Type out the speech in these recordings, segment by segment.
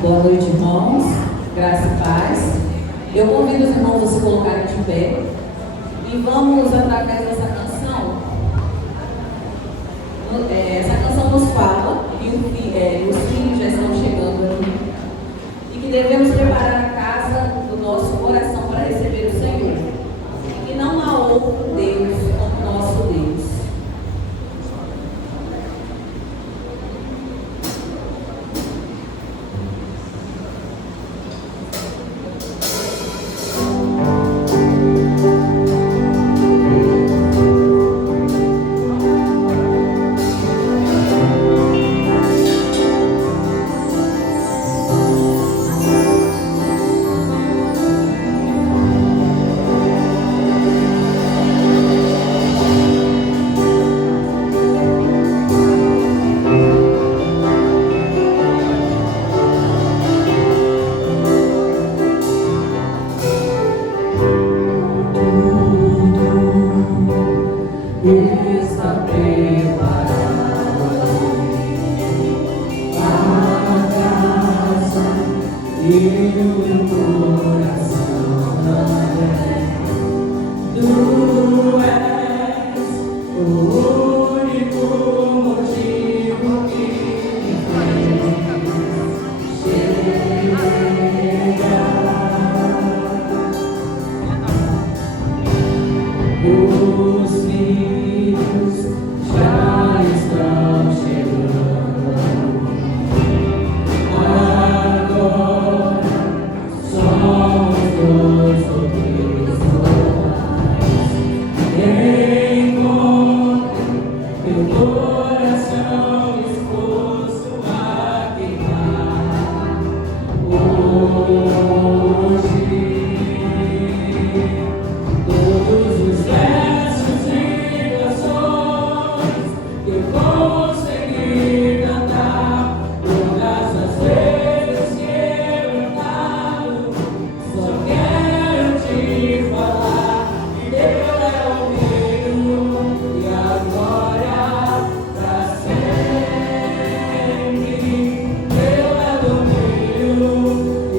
Boa noite, irmãos. Graça e paz. Eu convido os irmãos a se colocarem de pé e vamos, através dessa canção, essa canção nos fala que os filhos já estão chegando aqui e que devemos preparar a casa do nosso coração para receber o Senhor. E não há outro Deus como nosso Deus.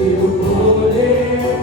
Poder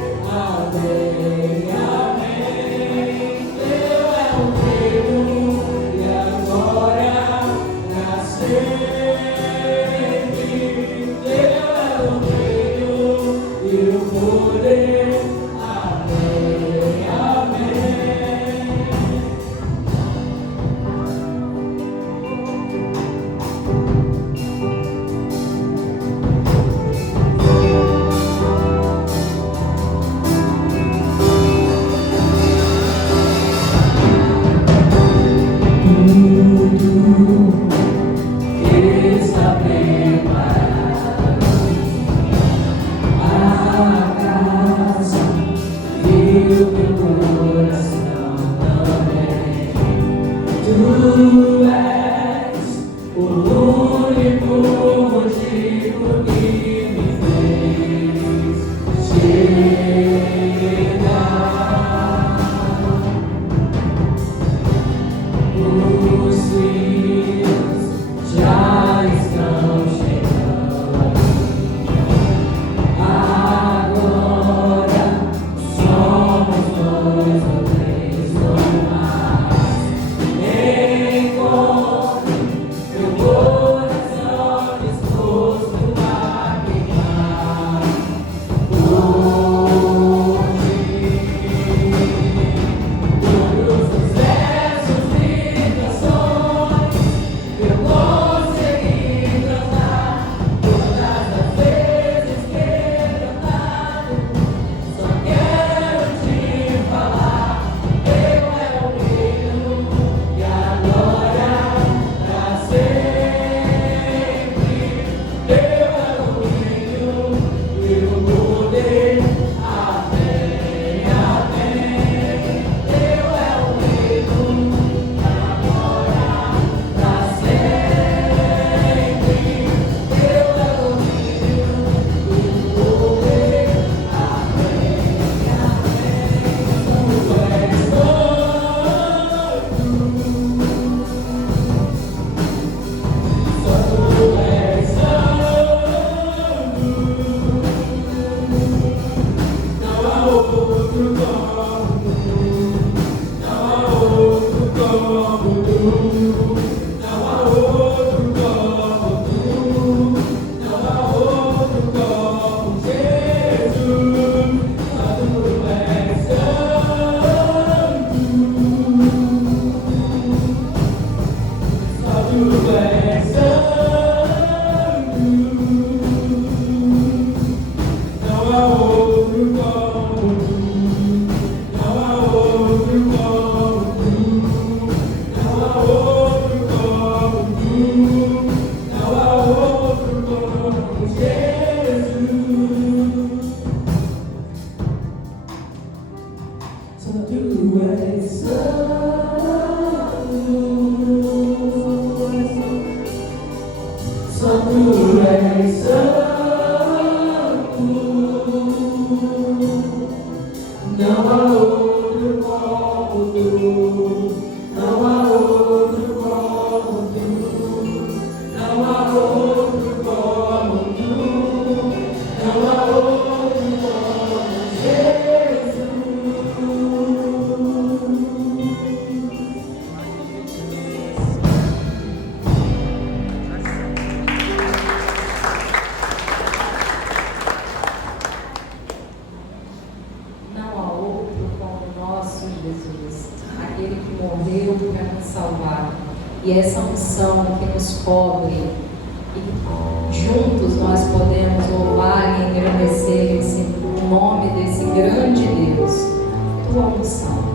e essa unção que nos cobre, e juntos nós podemos louvar e engrandecer o nome desse grande Deus. Tua unção.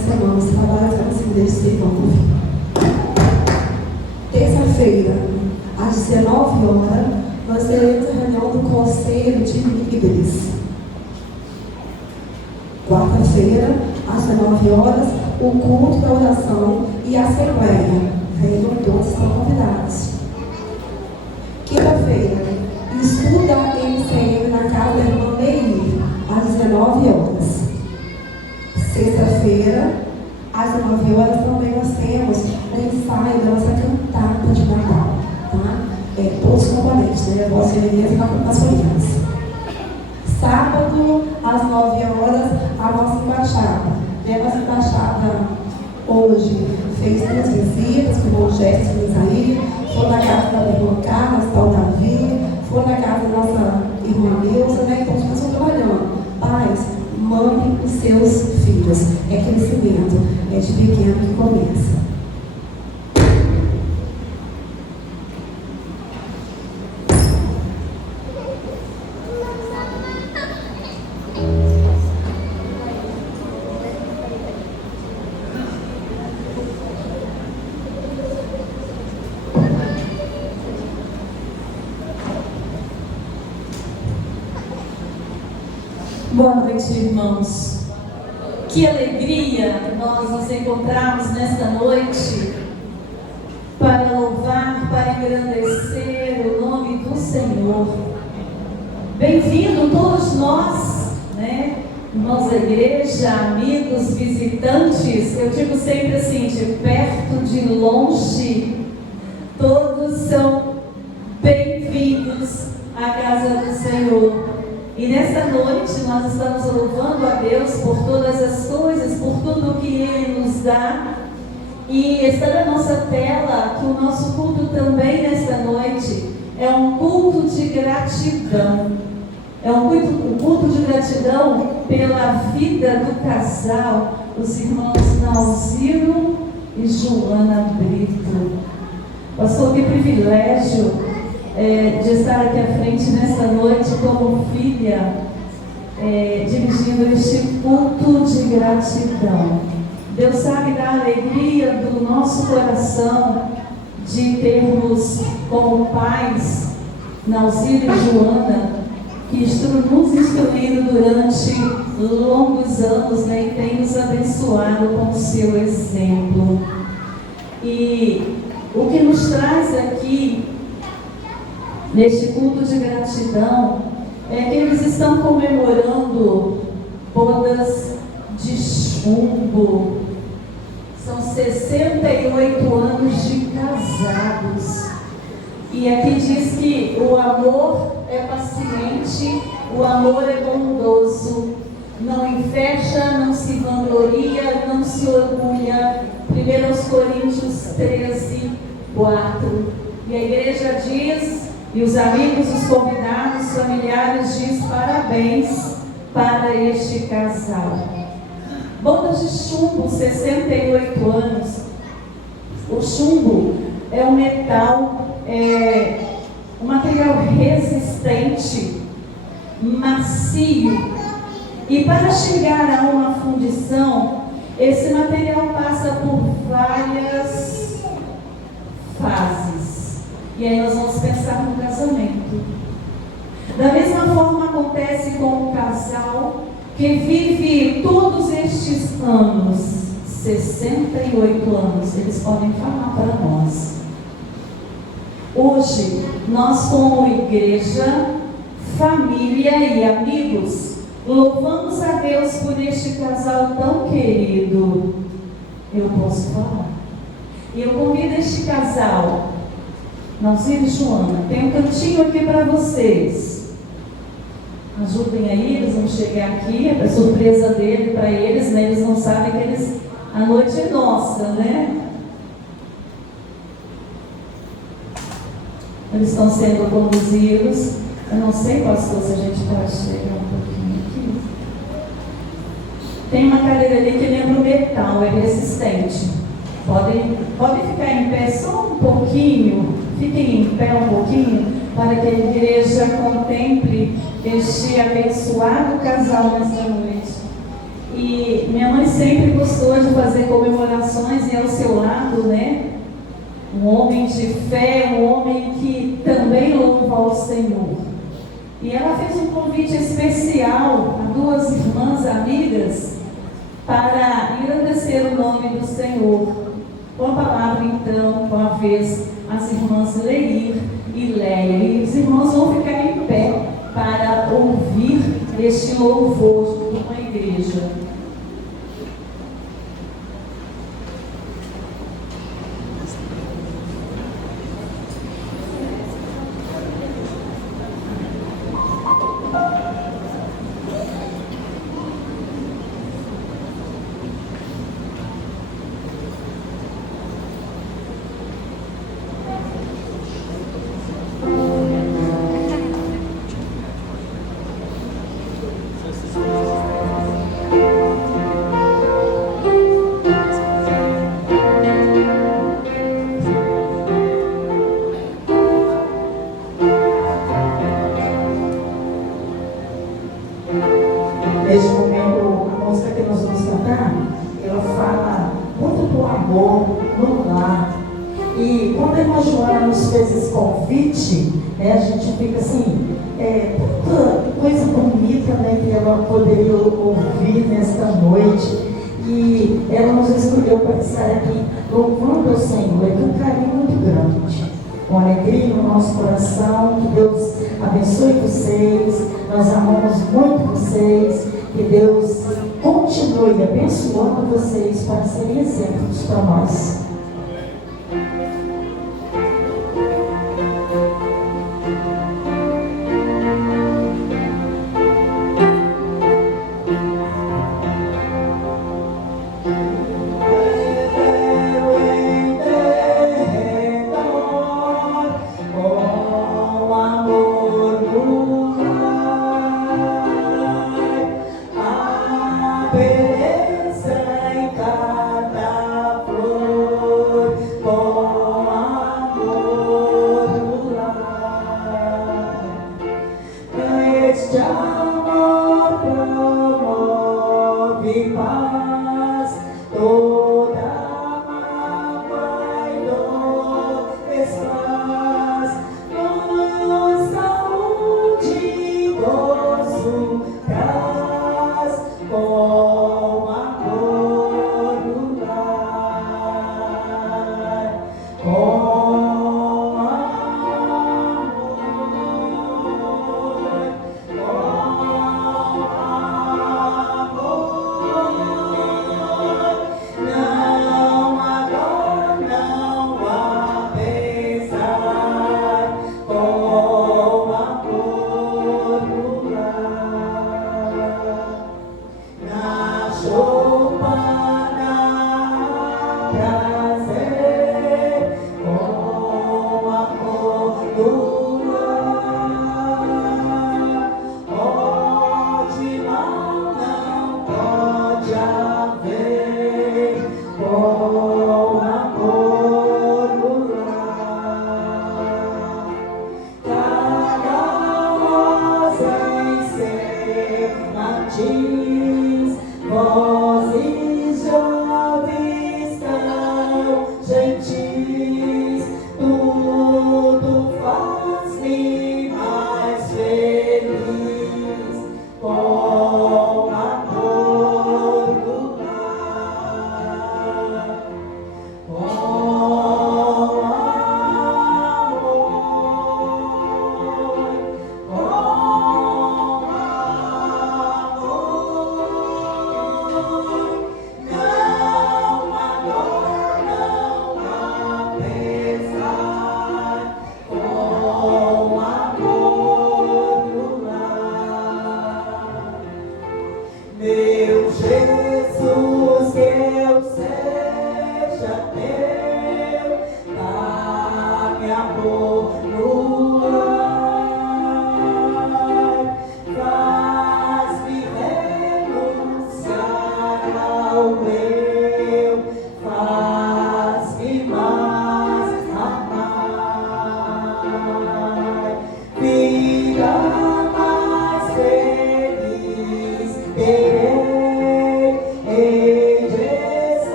semana os trabalhos eram assim desde segunda. Terça-feira, às 19 horas, nós teremos a reunião do Conselho de Líderes. Quarta-feira, às 19 horas, o culto da oração e a assembleia. Venham, todos estão convidados. Quinta-feira, estudo da MCM na casa da irmã Meir, às 19 horas. Sexta-feira, às 19 horas, também nós temos o ensaio da nossa cantata de Natal. Tá? Todos os componentes, né? Voz feminina e masculinas. Sábado, às 9 horas, a nossa embaixada. A nossa embaixada hoje fez 2 visitas com o irmão Jéssica e Isaí, foi na casa da irmã Carla, tal Davi, foi na casa da nossa irmã Neuza, né? Então, nós estamos trabalhando. Pais, mandem os seus filhos. É crescimento, é de pequeno que começa. Boa noite, irmãos. Que alegria nós nos encontrarmos nesta noite para louvar, para engrandecer o nome do Senhor. Bem-vindo todos nós, né? Irmãos da igreja, amigos, visitantes. Eu digo sempre assim, de perto, de longe, todos são bem-vindos à casa do Senhor. E nesta noite nós estamos louvando a Deus por todas as coisas, por tudo que Ele nos dá. E está na nossa tela que o nosso culto também nesta noite é um culto de gratidão. É um culto de gratidão pela vida do casal, os irmãos Nauziro e Joana Brito. Pastor, que privilégio de estar aqui à frente nesta noite como filha, dirigindo este culto de gratidão. Deus sabe da alegria do nosso coração de termos como pais Nauziro e Joana, que nos instruíram durante longos anos, né, e tem nos abençoado com o seu exemplo. E o que nos traz aqui neste culto de gratidão é que eles estão comemorando bodas de chumbo. São 68 anos de casados. E aqui diz que o amor é paciente, o amor é bondoso, não inveja, não se vangloria, não se orgulha. 1 Coríntios 13, 4. E a igreja diz, e os amigos, os convidados, familiares diz parabéns para este casal. Bodas de chumbo, 68 anos. O chumbo é um metal, um material resistente, macio. E para chegar a uma fundição, esse material passa por várias fases. E aí nós vamos pensar no casamento. Da mesma forma acontece com o casal que vive todos estes anos, 68 anos, eles podem falar para nós. Hoje, nós como igreja, família e amigos, louvamos a Deus por este casal tão querido. Eu posso falar. E eu convido este casal, Nauziro e Joana, tem um cantinho aqui para vocês. Ajudem aí, eles vão chegar aqui, é surpresa dele para eles, né? Eles não sabem que a noite é nossa, né? Eles estão sendo conduzidos. Eu não sei, pastor, se a gente pode chegar um pouquinho aqui. Tem uma cadeira ali que lembra o metal, é resistente. Podem ficar em pé só um pouquinho. Fiquem em pé um pouquinho, para que a igreja contemple este abençoado casal nesta noite. E minha mãe sempre gostou de fazer comemorações e ao seu lado, né? Um homem de fé, um homem que também louva ao Senhor. E ela fez um convite especial a duas irmãs amigas para engrandecer o nome do Senhor. Com a palavra, então, com a vez, as irmãs Leir e Leia. E os irmãos vão ficar em pé para ouvir este louvor de uma igreja. Neste momento, a música que nós vamos cantar, ela fala muito do amor no lar. E quando a irmã Joana nos fez esse convite, né, a gente fica assim, tanta coisa bonita, né, que ela poderia ouvir nesta noite. E ela nos escolheu para estar aqui louvando ao Senhor, com um carinho muito grande, com alegria no nosso coração. Que Deus abençoe vocês, nós amamos muito vocês, que Deus continue abençoando vocês para serem exemplos para nós.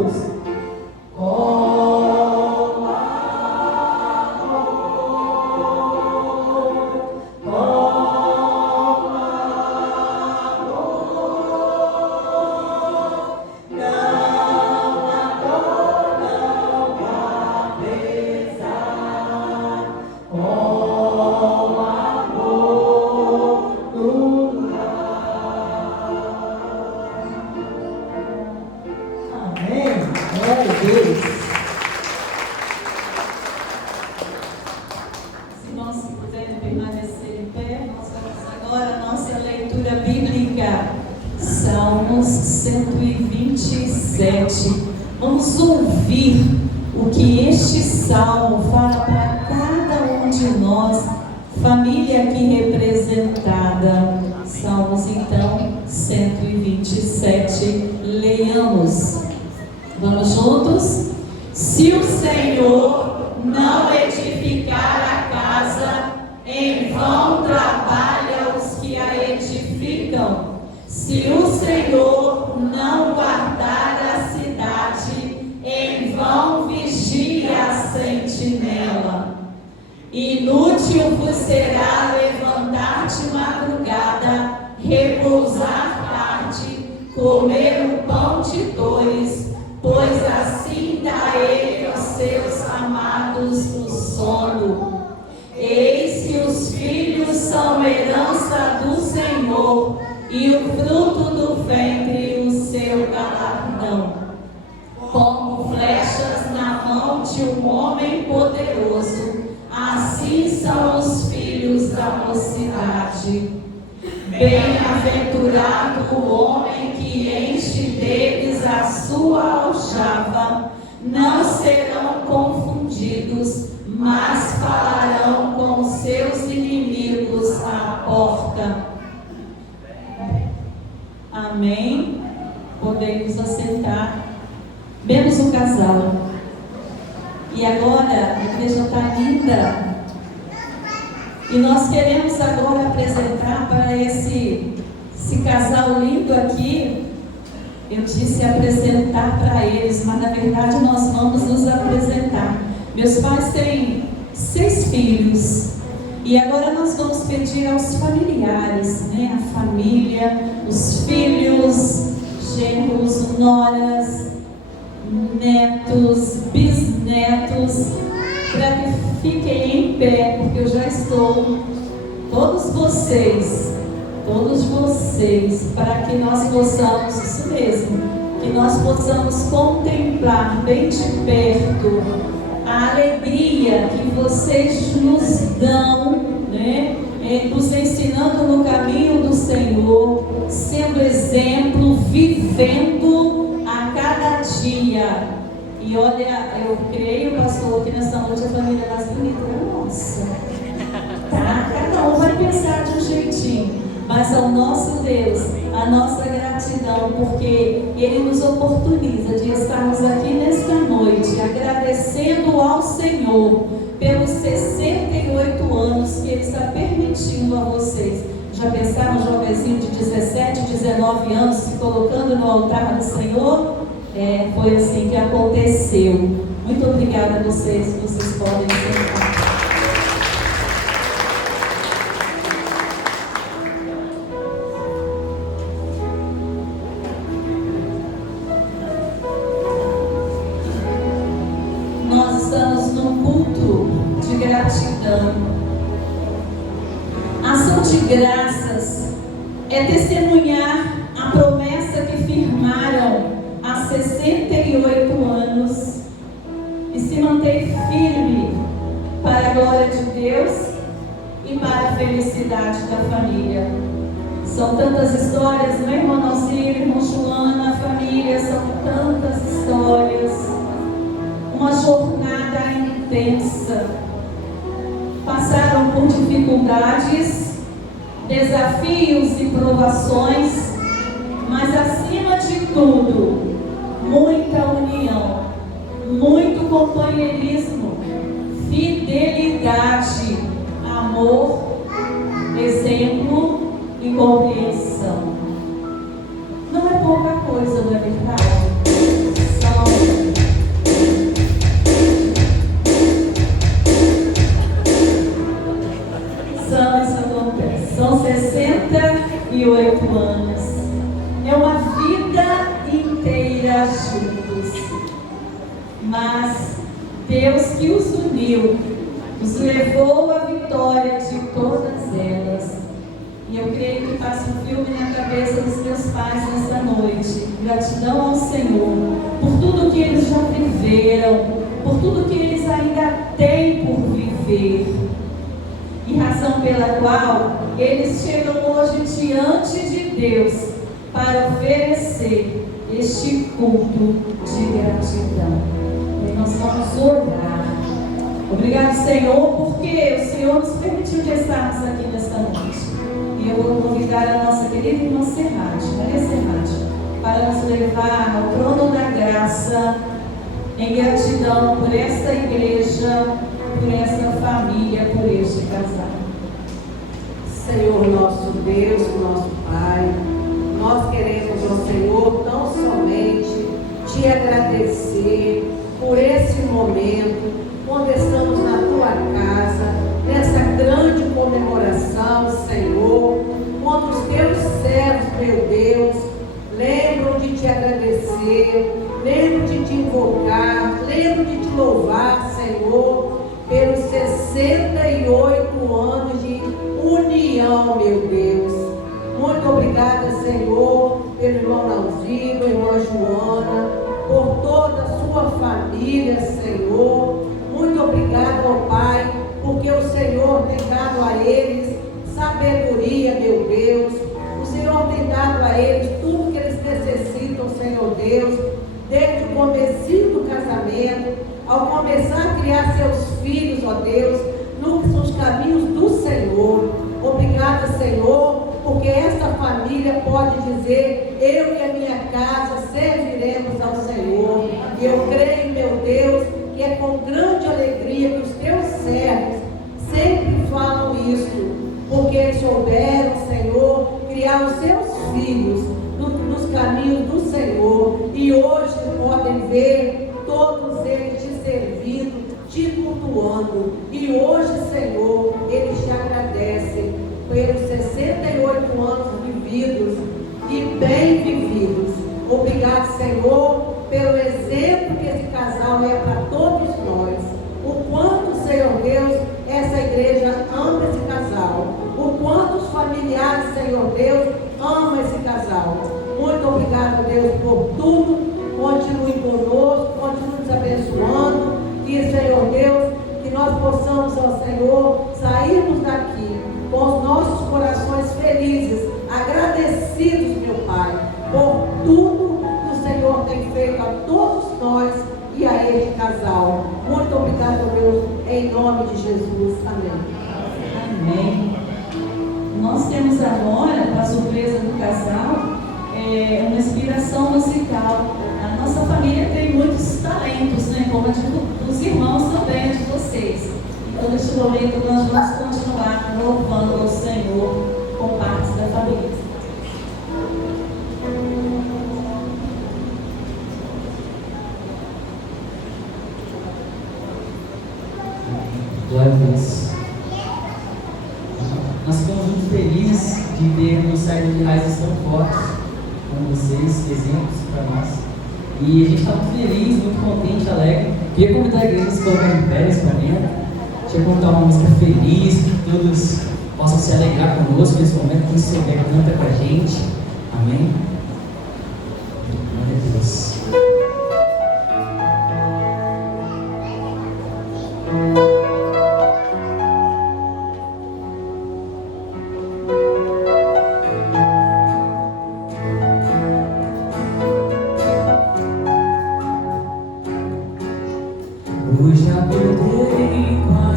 juntos. Salmos 127. Vamos ouvir o que este salmo fala para cada um de nós, família aqui representada. Salmos, então, 127. Leiamos. Vamos juntos? Se o Senhor não edificar a casa, em vão trabalham os que a edificam. Se o Senhor não guardar a cidade, em vão vigia a sentinela. Inútil vos será levantar de madrugada, repousar tarde, comer o pão de dores, pois assim dá ele aos seus amados o sono. Eis que os filhos são herança do Senhor, e o fruto do ventre o seu galardão. Como flechas na mão de um homem poderoso, assim são os filhos da mocidade. Bem-aventurado o homem que enche deles a sua aljava. Não serão confundidos, mas falarão com seus inimigos à porta. Amém? Podemos assentar. Vemos o casal. E agora a igreja está linda. E nós queremos agora apresentar para esse casal lindo aqui. Eu disse apresentar para eles, mas na verdade nós vamos nos apresentar. Meus pais têm 6 filhos. E agora nós vamos pedir aos familiares, né? A família, os filhos, genros, noras, netos, bisnetos, para que fiquem em pé, porque eu já estou, todos vocês, para que nós possamos, isso mesmo, que nós possamos contemplar bem de perto a alegria que vocês nos dão, né? Nos ensinando no caminho do Senhor, sendo exemplo, vivendo a cada dia. E olha, eu creio, pastor, que nessa noite a família mais bonita é nossa. Tá? Cada um vai pensar de um jeitinho, mas ao nosso Deus, a nossa gratidão, porque Ele nos oportuniza de estarmos aqui nesta noite, agradecendo ao Senhor pelos 68 anos que Ele está permitindo a vocês. Já pensaram um jovenzinho de 17, 19 anos se colocando no altar do Senhor? Foi assim que aconteceu. Muito obrigada a vocês podem sentar. Nós estamos num culto de gratidão. Ação de graças é testemunhar a promessa que firmaram há 68 anos e se manter firme para a glória de Deus e para a felicidade da família. São tantas histórias, meu irmão Alcir, irmão Joana, a família, são tantas histórias. Uma jornada intensa. Passaram por dificuldades, desafios e provações, mas acima de tudo, muita união, muito companheirismo, fidelidade, amor, exemplo e compreensão. Não é pouca coisa, não é verdade? São vida inteira juntos. Mas Deus que os uniu, os levou à vitória de todas elas. E eu creio que passa um filme na cabeça dos meus pais nesta noite. Gratidão ao Senhor por tudo que eles já viveram, por tudo que eles ainda têm por viver. E razão pela qual eles chegam hoje diante de Deus para oferecer este culto de gratidão. E nós vamos orar. Obrigado, Senhor, porque o Senhor nos permitiu de estarmos aqui nesta noite. E eu vou convidar a nossa querida irmã Serrate, Maria Serrate, para nos levar ao trono da graça em gratidão por esta igreja, por esta família, por este casal. Senhor nosso Deus, nosso Pai, nós queremos ao Senhor tão somente te agradecer por esse momento, quando estamos na tua casa, nessa grande comemoração, Senhor, quando os teus servos, meu Deus, lembram de te agradecer, lembram de te invocar, lembram de te louvar, Senhor, pelos 68 anos de união, meu Deus. Muito obrigada, Senhor, pelo irmão Nauzino, irmã Joana, por toda a sua família, Senhor. Muito obrigada, ó Pai, porque o Senhor tem dado a eles sabedoria, meu Deus. O Senhor tem dado a eles tudo que eles necessitam, Senhor Deus, desde o comecinho do casamento, ao começar a criar seus filhos, ó Deus, nos caminhos do Senhor. Obrigada, Senhor, porque esta família pode dizer: eu e a minha casa serviremos ao Senhor. E eu creio, meu Deus, que é com grande alegria que os teus servos sempre falam isso, porque eles souberam, Senhor, criar os seus filhos nos caminhos do Senhor, e hoje podem ver todos eles te servindo, te cultuando, e hoje, Senhor, eles te agradecem pelos 68 anos vividos e bem vividos. Obrigado, Senhor, pelo exemplo que esse casal é para todos nós. O quanto, Senhor Deus, essa igreja ama esse casal. O quanto os familiares, Senhor Deus, amam esse casal. Muito obrigado, Deus, por tudo. Continue conosco, continue nos abençoando. E, Senhor Deus, que nós possamos, ó Senhor, sairmos daqui com os nossos corações felizes, agradecidos, meu Pai, por tudo que o Senhor tem feito a todos nós e a este casal. Muito obrigado, Deus, em nome de Jesus. Amém. Amém. Nós temos agora, para a surpresa do casal, uma inspiração musical. A nossa família tem muitos talentos, né? Como a dos irmãos também, de vocês. Então, neste momento, nós vamos continuar louvando ao Senhor com partes da família. Glória a Deus. Nós ficamos muito felizes de vermos saído de raízes tão fortes como vocês, exemplos para nós. E a gente está muito feliz, muito contente, alegre. Queria convidar a igreja a se colocar em pé nesse momento. Deixa eu contar uma música feliz, que todos possam se alegrar conosco nesse momento. Quem souber, canta com a gente. Amém? Glória a Deus. Hoje acordei com a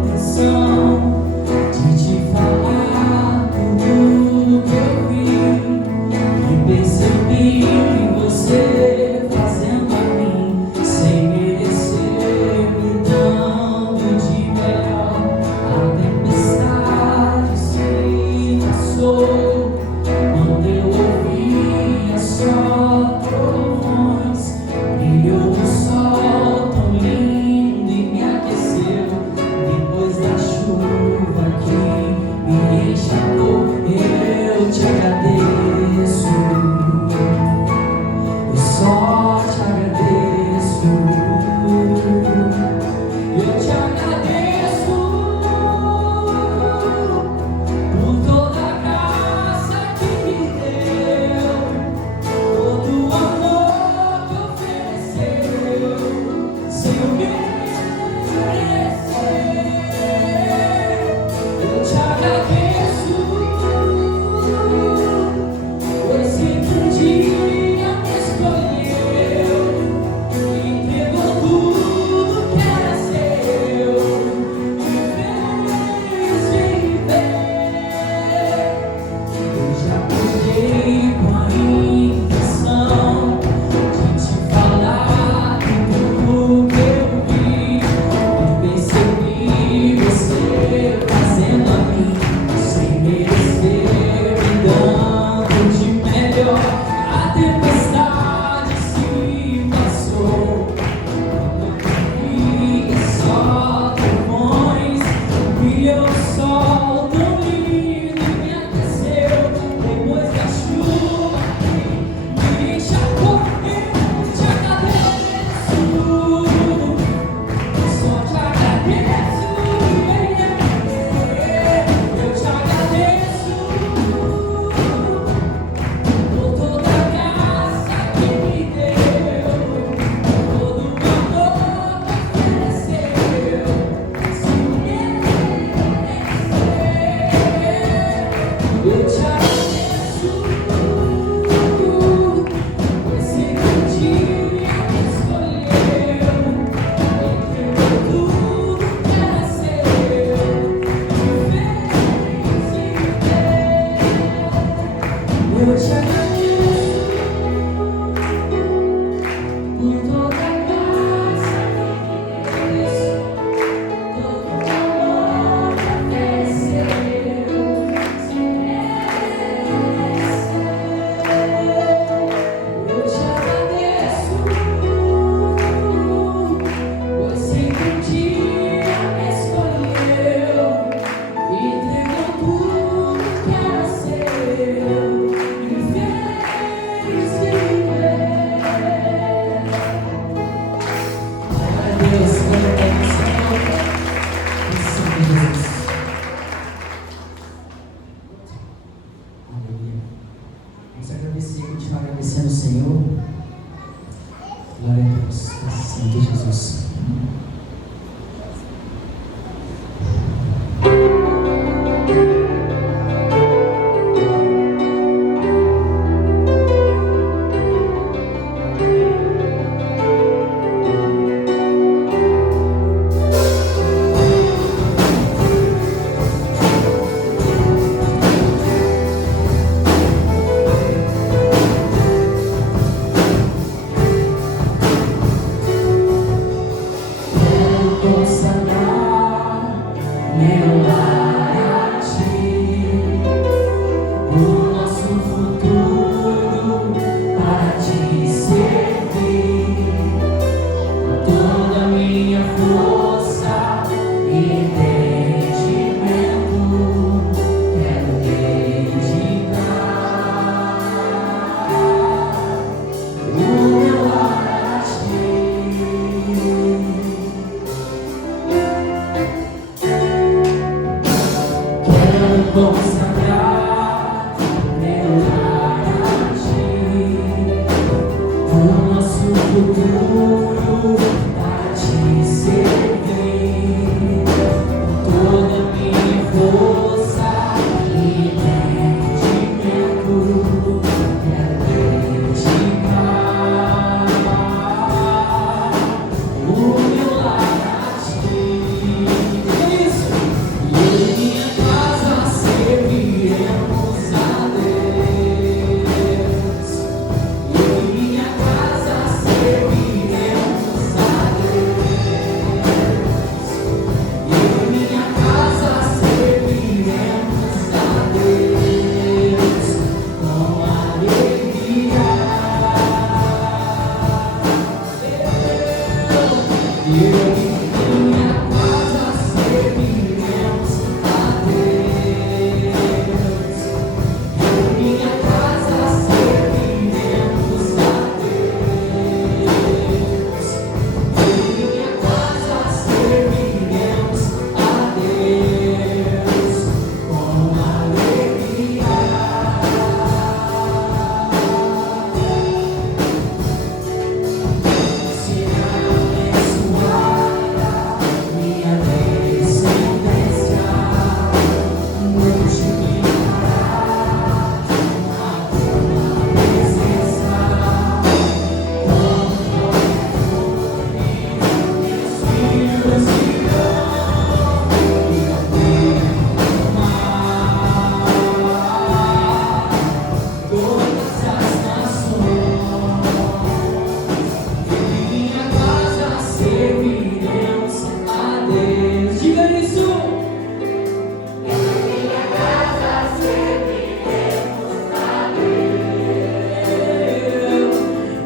intenção de te falar tudo que eu vi.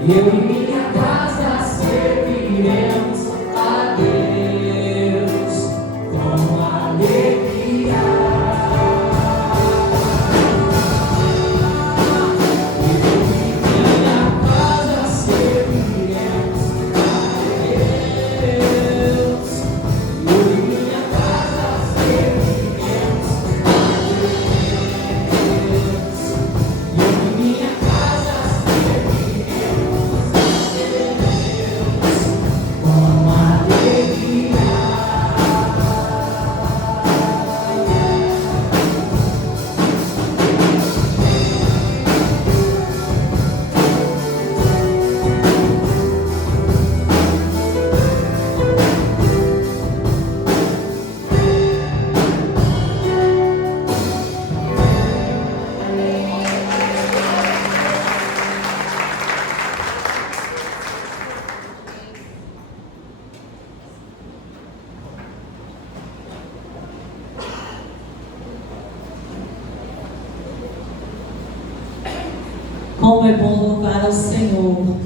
Eu e minha casa serviremos a Deus com alegria. Eu e minha casa serviremos a Deus. Eu e minha casa serviremos a Deus. Eu e minha casa serviremos a Deus com alegria. Como é bom louvar ao Senhor.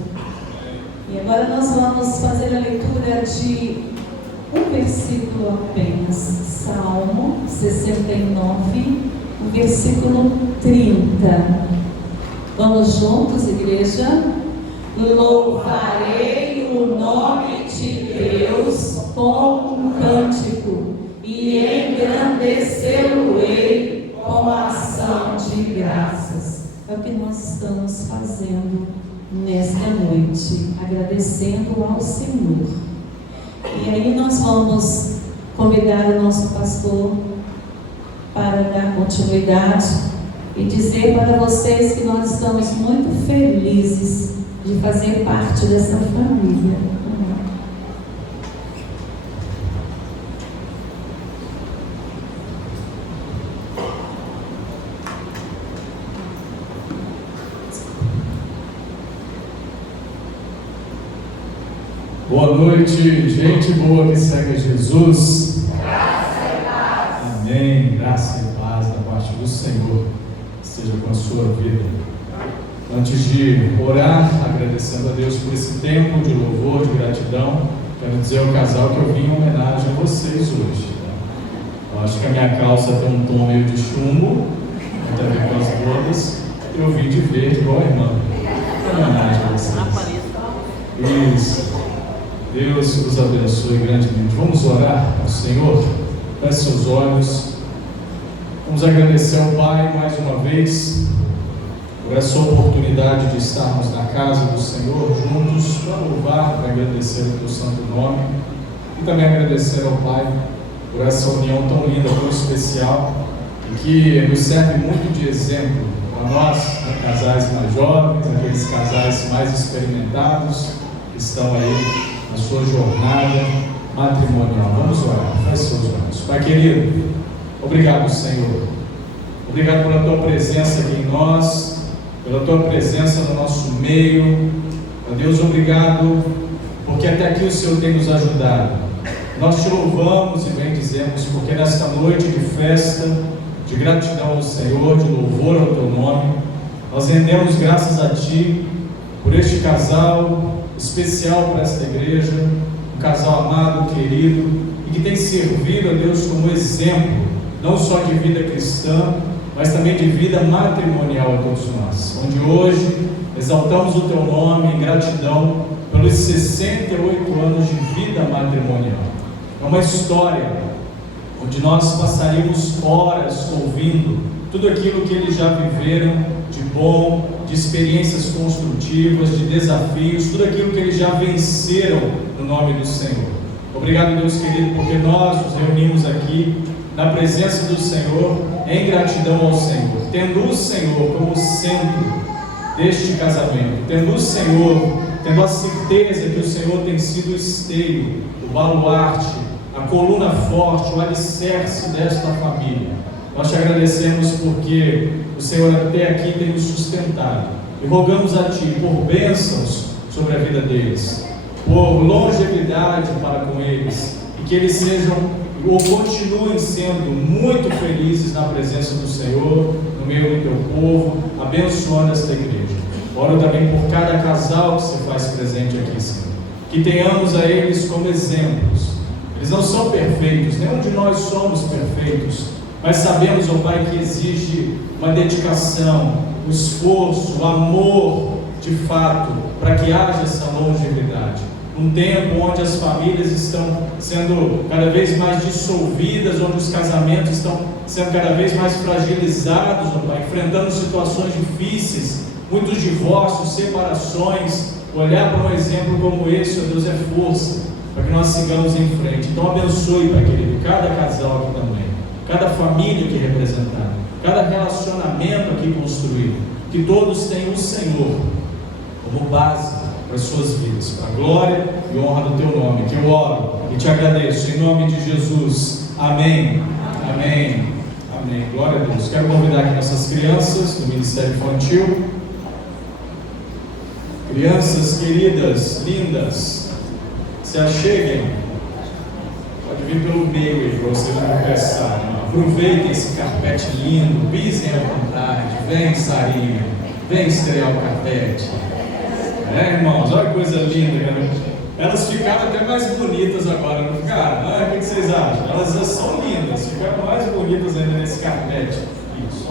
E agora nós vamos fazer a leitura de um versículo apenas. Salmo 69, o versículo 30. Vamos juntos, igreja? Louvarei o nome de Deus com um cântico e engrandecê-lo-ei com ação de graças. É o que nós estamos fazendo nesta noite, agradecendo ao Senhor. E aí nós vamos convidar o nosso pastor para dar continuidade e dizer para vocês que nós estamos muito felizes de fazer parte dessa família. Boa noite, gente boa que segue Jesus. Graça e paz. Amém. Graça e paz da parte do Senhor esteja com a sua vida. Antes de orar, agradecendo a Deus por esse tempo de louvor, de gratidão, quero dizer ao casal que eu vim em homenagem a vocês hoje. Eu acho que a minha calça tem um tom meio de chumbo, tem a ver com as bodas. Eu vim de verde igual a irmã. Em homenagem a vocês. Isso. Deus os abençoe grandemente. Vamos orar ao Senhor. Feche seus olhos. Vamos agradecer ao Pai mais uma vez por essa oportunidade de estarmos na casa do Senhor juntos para louvar, para agradecer o teu santo nome e também agradecer ao Pai por essa união tão linda, tão especial e que nos serve muito de exemplo para nós, casais mais jovens, aqueles casais mais experimentados que estão aí na sua jornada matrimonial. Vamos orar, feche seus olhos. Pai querido, obrigado, Senhor. Obrigado pela tua presença aqui em nós, pela tua presença no nosso meio. Ó Deus, obrigado, porque até aqui o Senhor tem nos ajudado. Nós te louvamos e bendizemos, porque nesta noite de festa, de gratidão ao Senhor, de louvor ao teu nome, nós rendemos graças a ti por este casal especial para esta igreja, um casal amado, querido, e que tem servido a Deus como exemplo, não só de vida cristã, mas também de vida matrimonial a todos nós, onde hoje exaltamos o teu nome em gratidão pelos 68 anos de vida matrimonial. É uma história onde nós passaríamos horas ouvindo tudo aquilo que eles já viveram de bom, de experiências construtivas, de desafios, tudo aquilo que eles já venceram no nome do Senhor. Obrigado, Deus querido, porque nós nos reunimos aqui na presença do Senhor, em gratidão ao Senhor, tendo o Senhor como centro deste casamento, tendo o Senhor, tendo a certeza que o Senhor tem sido o esteio, o baluarte, a coluna forte, o alicerce desta família. Nós te agradecemos porque o Senhor até aqui tem nos sustentado e rogamos a Ti por bênçãos sobre a vida deles, por longevidade para com eles e que eles sejam ou continuem sendo muito felizes na presença do Senhor, no meio do Teu povo, abençoando esta igreja. Oro também por cada casal que se faz presente aqui, Senhor. Que tenhamos a eles como exemplos. Eles não são perfeitos, nenhum de nós somos perfeitos, mas sabemos, ó Pai, que exige uma dedicação, um esforço, um amor de fato, para que haja essa longevidade. Um tempo onde as famílias estão sendo cada vez mais dissolvidas, onde os casamentos estão sendo cada vez mais fragilizados, ó Pai, enfrentando situações difíceis, muitos divórcios, separações. Olhar para um exemplo como esse, ó Deus, é força para que nós sigamos em frente. Então abençoe, Pai querido, cada casal aqui também, cada família aqui representada, cada relacionamento aqui construído, que todos tenham o Senhor como base para as suas vidas, para a glória e honra do Teu nome, que eu oro e te agradeço, em nome de Jesus. Amém. Amém. Amém. Glória a Deus. Quero convidar aqui nossas crianças do Ministério Infantil. Crianças queridas, lindas, se acheguem. Pode vir pelo meio aí para você não conversar. Aproveitem esse carpete lindo, pisem à vontade. Vem, Sarinha, vem estrear o carpete. Irmãos, olha que coisa linda, né? Elas ficaram até mais bonitas agora, não ficaram? O que vocês acham? Elas já são lindas, ficaram mais bonitas ainda nesse carpete. Isso,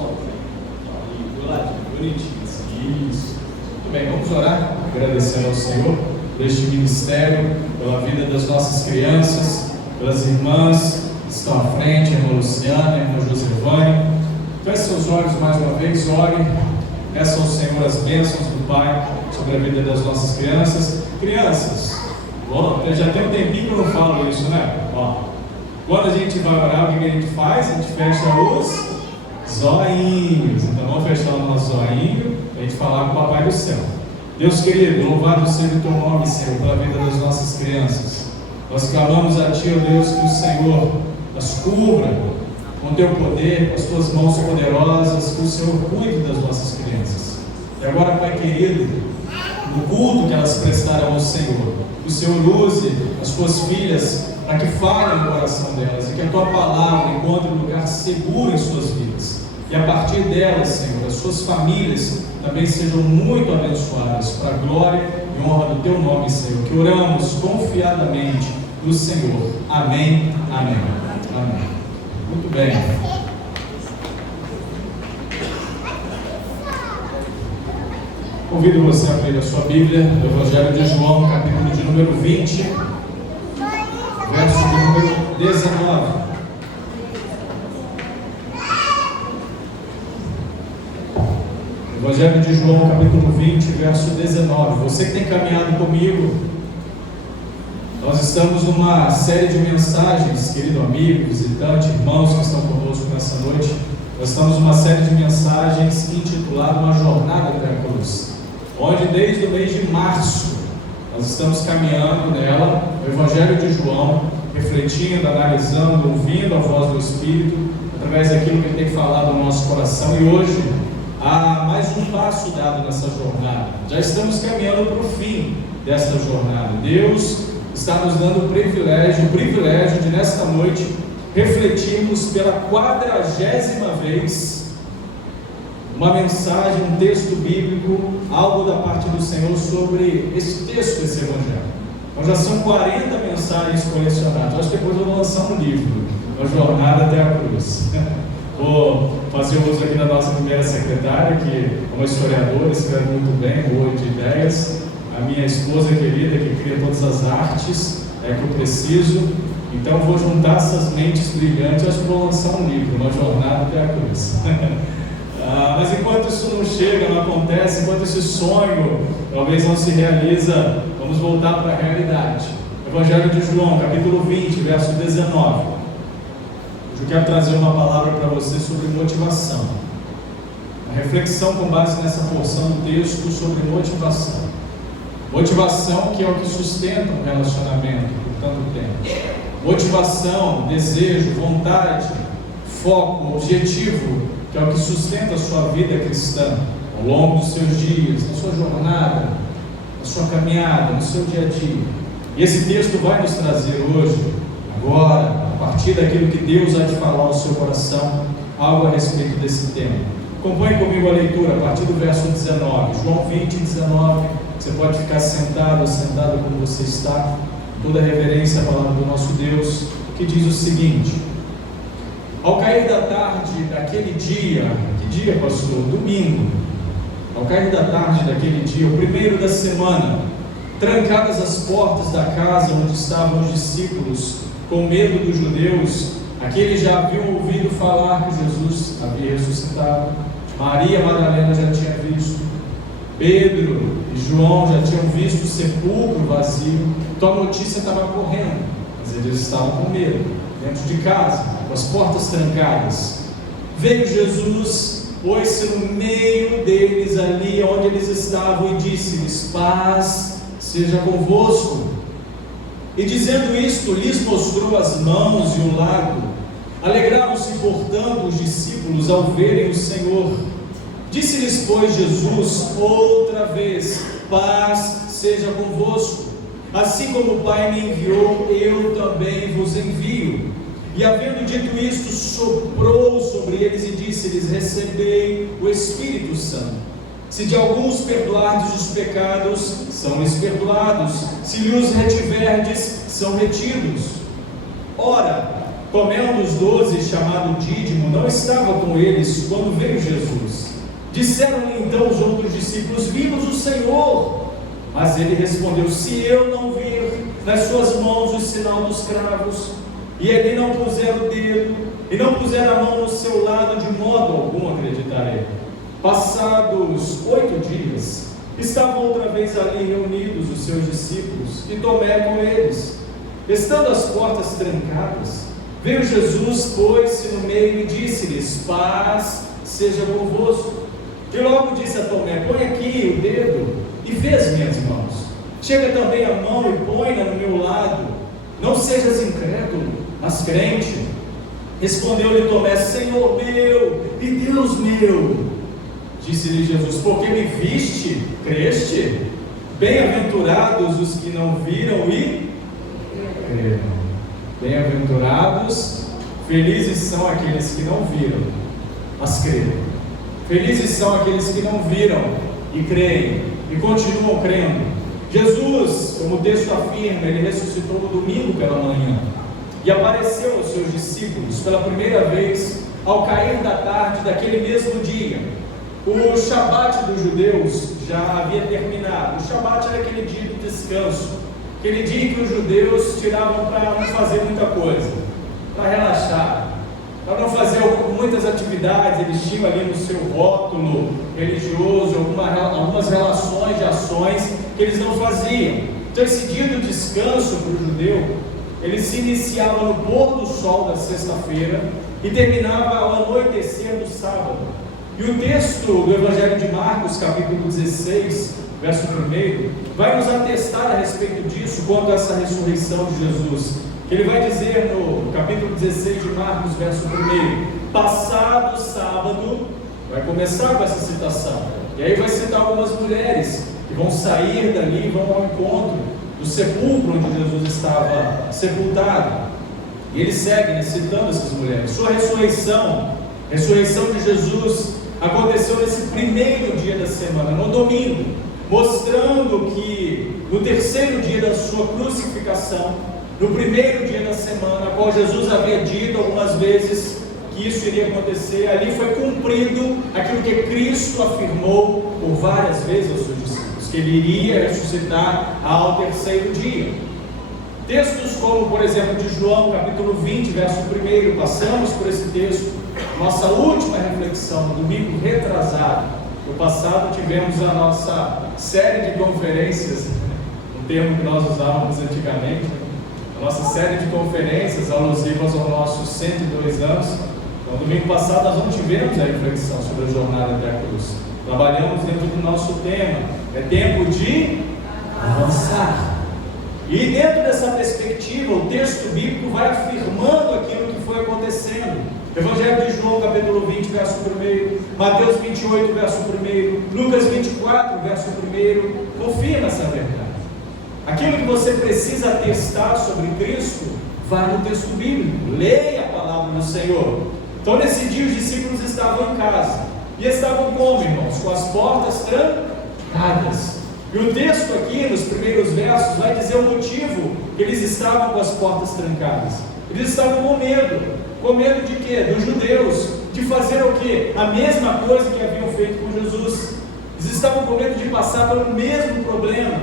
do ladinho, bonitinhas. Isso. Muito bem, vamos orar, agradecendo ao Senhor por este ministério, pela vida das nossas crianças, pelas irmãs que estão à frente, a irmã Luciana, a irmã Josevânia. Feche seus olhos mais uma vez, ore, peça ao Senhor as bênçãos do Pai sobre a vida das nossas crianças. Crianças, bom, já tem um tempinho que eu não falo isso, né? Quando a gente vai orar, o que a gente faz? A gente fecha os zoinhos. Então vamos fechar o nosso zoinho para a gente falar com o Papai do Céu. Deus querido, louvado seja o Teu nome, Senhor, pela vida das nossas crianças. Nós clamamos a Ti, ó Deus, que o Senhor as cubra com o Teu poder, com as Tuas mãos poderosas, que o Senhor cuide das nossas crianças. E agora, Pai querido, no culto que elas prestarão ao Senhor, que o Senhor use as Tuas filhas para que falem no coração delas e que a Tua palavra encontre um lugar seguro em suas vidas. E a partir delas, Senhor, as suas famílias também sejam muito abençoadas para a glória e honra do Teu nome, Senhor, que oramos confiadamente no Senhor. Amém, amém, amém. Muito bem. Convido você a abrir a sua Bíblia no Evangelho de João, capítulo de número 20, verso de número 19. Evangelho de João, capítulo 20, verso 19. Você que tem caminhado comigo, nós estamos numa série de mensagens, querido amigo, visitante, irmãos que estão conosco nessa noite. Nós estamos numa série de mensagens intitulada Uma Jornada até a Cruz, onde desde o mês de março nós estamos caminhando nela, o Evangelho de João, refletindo, analisando, ouvindo a voz do Espírito, através daquilo que Ele tem falado no nosso coração. E hoje há mais um passo dado nessa jornada. Já estamos caminhando para o fim desta jornada. Deus está nos dando o privilégio de nesta noite refletirmos pela 40ª vez uma mensagem, um texto bíblico, algo da parte do Senhor sobre esse texto desse Evangelho. Então já são 40 mensagens colecionadas. Acho que depois eu vou lançar um livro, Uma Jornada até a Cruz. Vou fazer uso aqui da nossa primeira secretária, que é uma historiadora, escreve muito bem, boa de ideias. A minha esposa querida, que cria todas as artes que eu preciso. Então vou juntar essas mentes brilhantes. Acho que vou lançar um livro, Uma Jornada até a Cruz. Mas enquanto isso não chega, não acontece, enquanto esse sonho talvez não se realiza, vamos voltar para a realidade. Evangelho de João, capítulo 20, verso 19. Hoje eu quero trazer uma palavra para você sobre motivação. Uma reflexão com base nessa porção do texto sobre motivação. Motivação que é o que sustenta um relacionamento por tanto tempo. Motivação, desejo, vontade, foco, objetivo, que é o que sustenta a sua vida cristã ao longo dos seus dias, na sua jornada, na sua caminhada, no seu dia a dia. E esse texto vai nos trazer hoje, agora, a partir daquilo que Deus há de falar ao seu coração, algo a respeito desse tema. Acompanhe comigo a leitura a partir do verso 19, João 20, 19. Você pode ficar sentado ou sentada como você está, com toda a reverência à palavra do nosso Deus, que diz o seguinte: ao cair da tarde daquele dia, que dia, pastor? Domingo. Ao cair da tarde daquele dia, o primeiro da semana, trancadas as portas da casa onde estavam os discípulos, com medo dos judeus, aqueles já haviam ouvido falar que Jesus havia ressuscitado. Maria Madalena já tinha visto, Pedro e João já tinham visto o sepulcro vazio. Então a notícia estava correndo, mas eles estavam com medo, dentro de casa, com as portas trancadas. Veio Jesus, pôs-se no meio deles ali onde eles estavam e disse-lhes: paz seja convosco. E dizendo isto, lhes mostrou as mãos e o lado. Alegraram-se, portanto, os discípulos ao verem o Senhor. Disse-lhes, pois, Jesus outra vez: paz seja convosco. Assim como o Pai me enviou, eu também vos envio. E havendo dito isto, soprou sobre eles e disse-lhes: recebei o Espírito Santo. Se de alguns perdoardes os pecados, são-lhes perdoados. Se lhes retiverdes, são retidos. Ora, Tomé, um dos 12, chamado Dídimo, não estava com eles quando veio Jesus. Disseram-lhe então os outros discípulos: vimos o Senhor. Mas ele respondeu: se eu não vir nas suas mãos o sinal dos cravos, e ele não puser o dedo, e não puser a mão no seu lado, de modo algum acreditarei. Passados 8 dias, estavam outra vez ali reunidos os seus discípulos, e Tomé com eles. Estando as portas trancadas, veio Jesus, pôs-se no meio e disse-lhes: paz seja convosco. E logo disse a Tomé: põe aqui o dedo e vê as minhas mãos. Chega também a mão e põe-na no meu lado. Não sejas incrédulo, mas crente. Respondeu-lhe Tomé: Senhor meu e Deus meu. Disse-lhe Jesus: porque me viste, creste? Bem-aventurados os que não viram e creram. Bem-aventurados, felizes são aqueles que não viram, mas creram. Felizes são aqueles que não viram e creem, e continuam crendo. Jesus, como o texto afirma, ele ressuscitou no domingo pela manhã, e apareceu aos seus discípulos pela primeira vez ao cair da tarde daquele mesmo dia. O Shabat dos judeus já havia terminado. O Shabat era aquele dia de descanso, aquele dia que os judeus tiravam para não fazer muita coisa, para relaxar, para não fazer muitas atividades. Eles tinham ali no seu rótulo religioso algumas relações de ações que eles não faziam. Então esse dia do descanso para o judeu, ele se iniciava no pôr do sol da sexta-feira e terminava ao anoitecer do sábado. E o texto do Evangelho de Marcos, capítulo 16, verso 1, vai nos atestar a respeito disso, quanto a essa ressurreição de Jesus. Ele vai dizer no capítulo 16 de Marcos, verso 1, passado sábado, vai começar com essa citação, e aí vai citar algumas mulheres que vão sair dali e vão ao encontro do sepulcro onde Jesus estava sepultado. E ele segue citando essas mulheres. Sua ressurreição de Jesus, aconteceu nesse primeiro dia da semana, no domingo, mostrando que no terceiro dia da sua crucificação, no primeiro dia da semana, a qual Jesus havia dito algumas vezes que isso iria acontecer, ali foi cumprido aquilo que Cristo afirmou por várias vezes aos seus discípulos, que ele iria ressuscitar ao terceiro dia. Textos como, por exemplo, de João, capítulo 20, verso 1, passamos por esse texto, nossa última reflexão, no domingo retrasado. No passado tivemos a nossa série de conferências, um termo que nós usávamos antigamente, a nossa série de conferências alusivas aos nossos 102 anos. No domingo passado nós não tivemos a reflexão sobre a jornada até a cruz. Trabalhamos dentro do nosso tema, é tempo de avançar. E dentro dessa perspectiva, o texto bíblico vai afirmando aquilo que foi acontecendo. Evangelho de João, capítulo 20, verso 1, Mateus 28, verso 1, Lucas 24, verso 1, confirma essa verdade. Aquilo que você precisa atestar sobre Cristo, vai no texto bíblico, leia a palavra do Senhor. Então nesse dia os discípulos estavam em casa, E estavam como, irmãos? Com as portas trancadas. E o texto aqui, nos primeiros versos, vai dizer o motivo que eles estavam com as portas trancadas. Eles estavam com medo. Com medo de quê? Dos judeus. De fazer o quê? A mesma coisa que haviam feito com Jesus. Eles estavam com medo de passar pelo mesmo problema.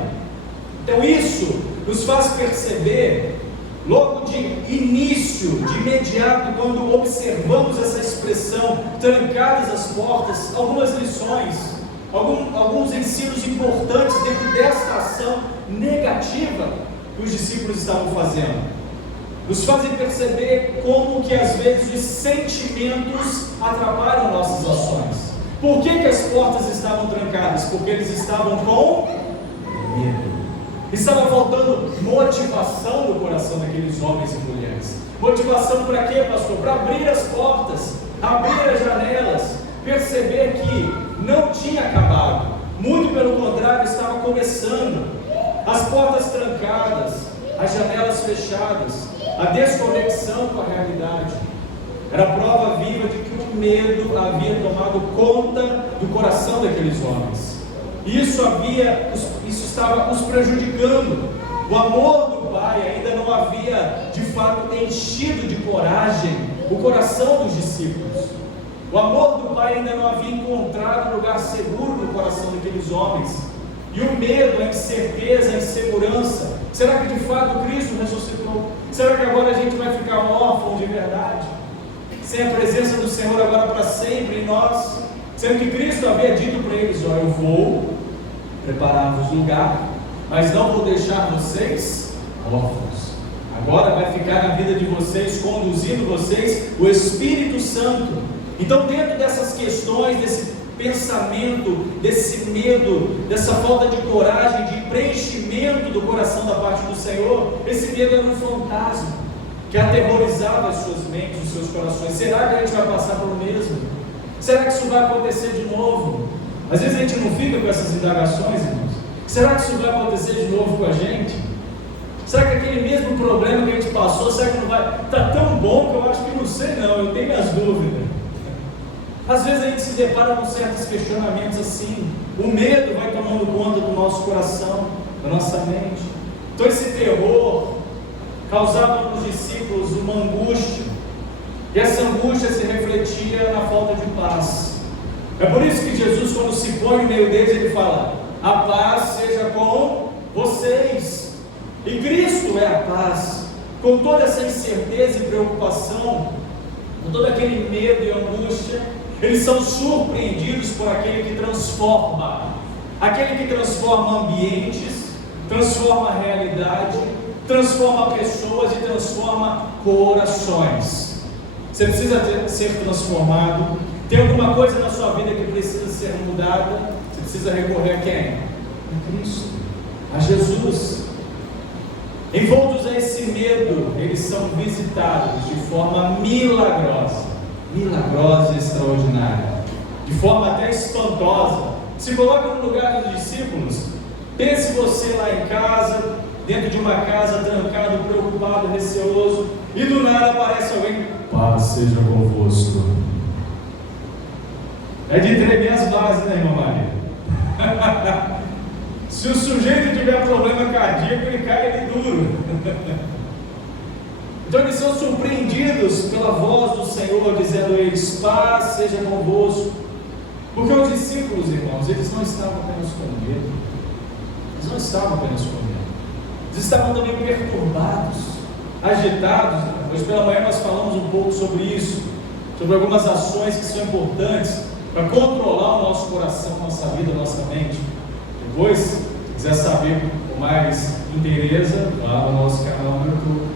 Então isso nos faz perceber, logo de início, de imediato, quando observamos essa expressão, trancadas as portas, algumas lições, alguns ensinos importantes dentro desta ação negativa que os discípulos estavam fazendo. Nos fazem perceber como que às vezes os sentimentos atrapalham nossas ações. Por que as portas estavam trancadas? Porque eles estavam com medo. Estava faltando motivação no coração daqueles homens e mulheres. Motivação para quê, pastor? Para abrir as portas, abrir as janelas, perceber que não tinha acabado. Muito pelo contrário, estava começando. As portas trancadas, as janelas fechadas, a desconexão com a realidade. Era prova viva de que o medo havia tomado conta do coração daqueles homens. Isso estava os prejudicando. O amor do Pai ainda não havia de fato enchido de coragem o coração dos discípulos. O amor do Pai ainda não havia encontrado lugar seguro no coração daqueles homens. E o medo, a incerteza, a insegurança. Será que de fato Cristo ressuscitou? Será que agora a gente vai ficar órfão de verdade? Sem a presença do Senhor agora para sempre em nós? Sendo que Cristo havia dito para eles: olha, eu vou preparar-vos lugar, mas não vou deixar vocês órfãos. Agora vai ficar na vida de vocês, conduzindo vocês, o Espírito Santo. Então, dentro dessas questões, desse pensamento, desse medo, dessa falta de coragem, de preenchimento do coração da parte do Senhor, esse medo era um fantasma que aterrorizava as suas mentes, os seus corações. Será que a gente vai passar pelo mesmo? Será que isso vai acontecer de novo? Às vezes a gente não fica com essas indagações, irmãos. Será que isso vai acontecer de novo com a gente? Será que aquele mesmo problema que a gente passou, será que não vai? Está tão bom que eu acho que não sei não, eu tenho minhas dúvidas. Às vezes a gente se depara com certos questionamentos assim. O medo vai tomando conta do nosso coração, da nossa mente. Então esse terror causava nos discípulos uma angústia. E essa angústia se refletia na falta de paz. É por isso que Jesus, quando se põe no meio deles, ele fala: a paz seja com vocês. E Cristo é a paz. Com toda essa incerteza e preocupação, com todo aquele medo e angústia, eles são surpreendidos por aquele que transforma. Aquele que transforma ambientes, transforma a realidade, transforma pessoas e transforma corações. Você precisa ser transformado. Tem alguma coisa na sua vida que precisa ser mudada? Você precisa recorrer a quem? A Cristo, a Jesus. Envoltos a esse medo, eles são visitados de forma milagrosa e extraordinária, de forma até espantosa. Se coloque no lugar dos discípulos. Pense você lá em casa, dentro de uma casa, trancado, preocupado, receoso, e do nada aparece alguém: paz seja convosco. É de tremer as bases, né, irmã Maria? Se o sujeito tiver problema cardíaco, ele cai ali duro. Então eles são surpreendidos pela voz do Senhor, dizendo a eles: paz seja convosco. Porque os discípulos, irmãos, eles não estavam apenas com medo. Eles não estavam apenas com medo. Eles estavam também perturbados, agitados. Hoje pela manhã nós falamos um pouco sobre isso, sobre algumas ações que são importantes para controlar o nosso coração, nossa vida, nossa mente. Depois, se quiser saber com mais inteireza, lá no nosso canal no YouTube,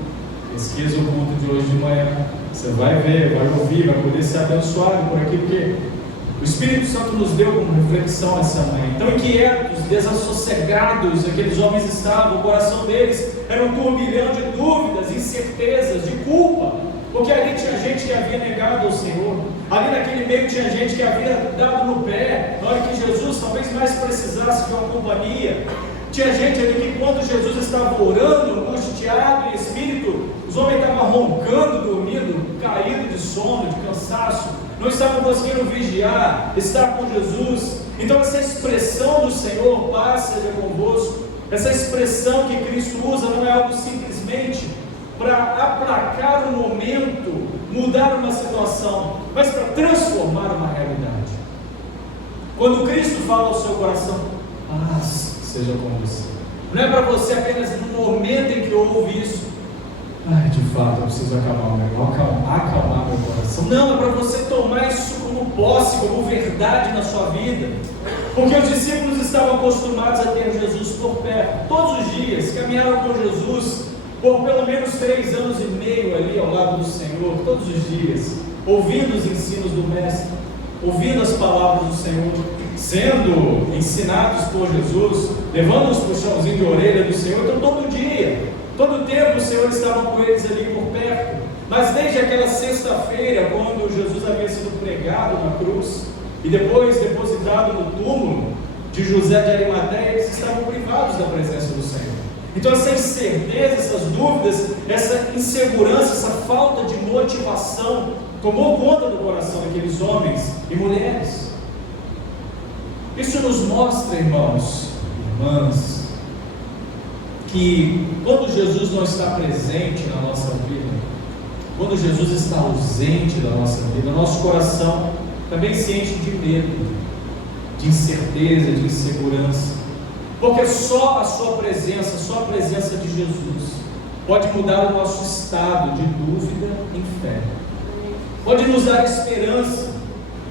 pesquisa o culto de hoje de manhã. Você vai ver, vai ouvir, vai poder ser abençoado por aqui, porque o Espírito Santo nos deu como reflexão essa manhã. Então, inquietos, desassossegados, aqueles homens estavam, o coração deles era um turbilhão de dúvidas, incertezas, de culpa. Porque ali tinha gente que havia negado ao Senhor, ali naquele meio tinha gente que havia dado no pé, na hora que Jesus talvez mais precisasse de uma companhia. Tinha gente ali que, enquanto Jesus estava orando, angustiado em espírito, os homens estavam roncando, dormindo, caído de sono, de cansaço. não estavam conseguindo vigiar, estar com Jesus. Então essa expressão do Senhor, paz seja convosco, essa expressão que Cristo usa não é algo simplesmente para aplacar um momento, mudar uma situação, mas para transformar uma realidade. Quando Cristo fala ao seu coração, paz seja com você, não é para você apenas no momento em que ouve isso, de fato eu preciso acalmar meu coração. Não, é para você tomar isso como posse, como verdade na sua vida. Porque os discípulos estavam acostumados a ter Jesus por perto, todos os dias, caminharam com Jesus por pelo menos 3 anos e meio ali ao lado do Senhor, todos os dias, ouvindo os ensinos do Mestre, ouvindo as palavras do Senhor, sendo ensinados por Jesus, levando os puxãozinhos de orelha do Senhor. Então todo dia, todo tempo o Senhor estava com eles ali por perto. Mas desde aquela sexta-feira, quando Jesus havia sido pregado na cruz e depois depositado no túmulo de José de Arimateia, eles estavam privados da presença do Senhor. Então essa incerteza, essas dúvidas, essa insegurança, essa falta de motivação tomou conta do coração daqueles homens e mulheres. Isso nos mostra, irmãos, irmãs, que quando Jesus não está presente na nossa vida, quando Jesus está ausente da nossa vida, nosso coração também se enche de medo, de incerteza, de insegurança, porque só a sua presença, só a presença de Jesus pode mudar o nosso estado de dúvida em fé, pode nos dar esperança.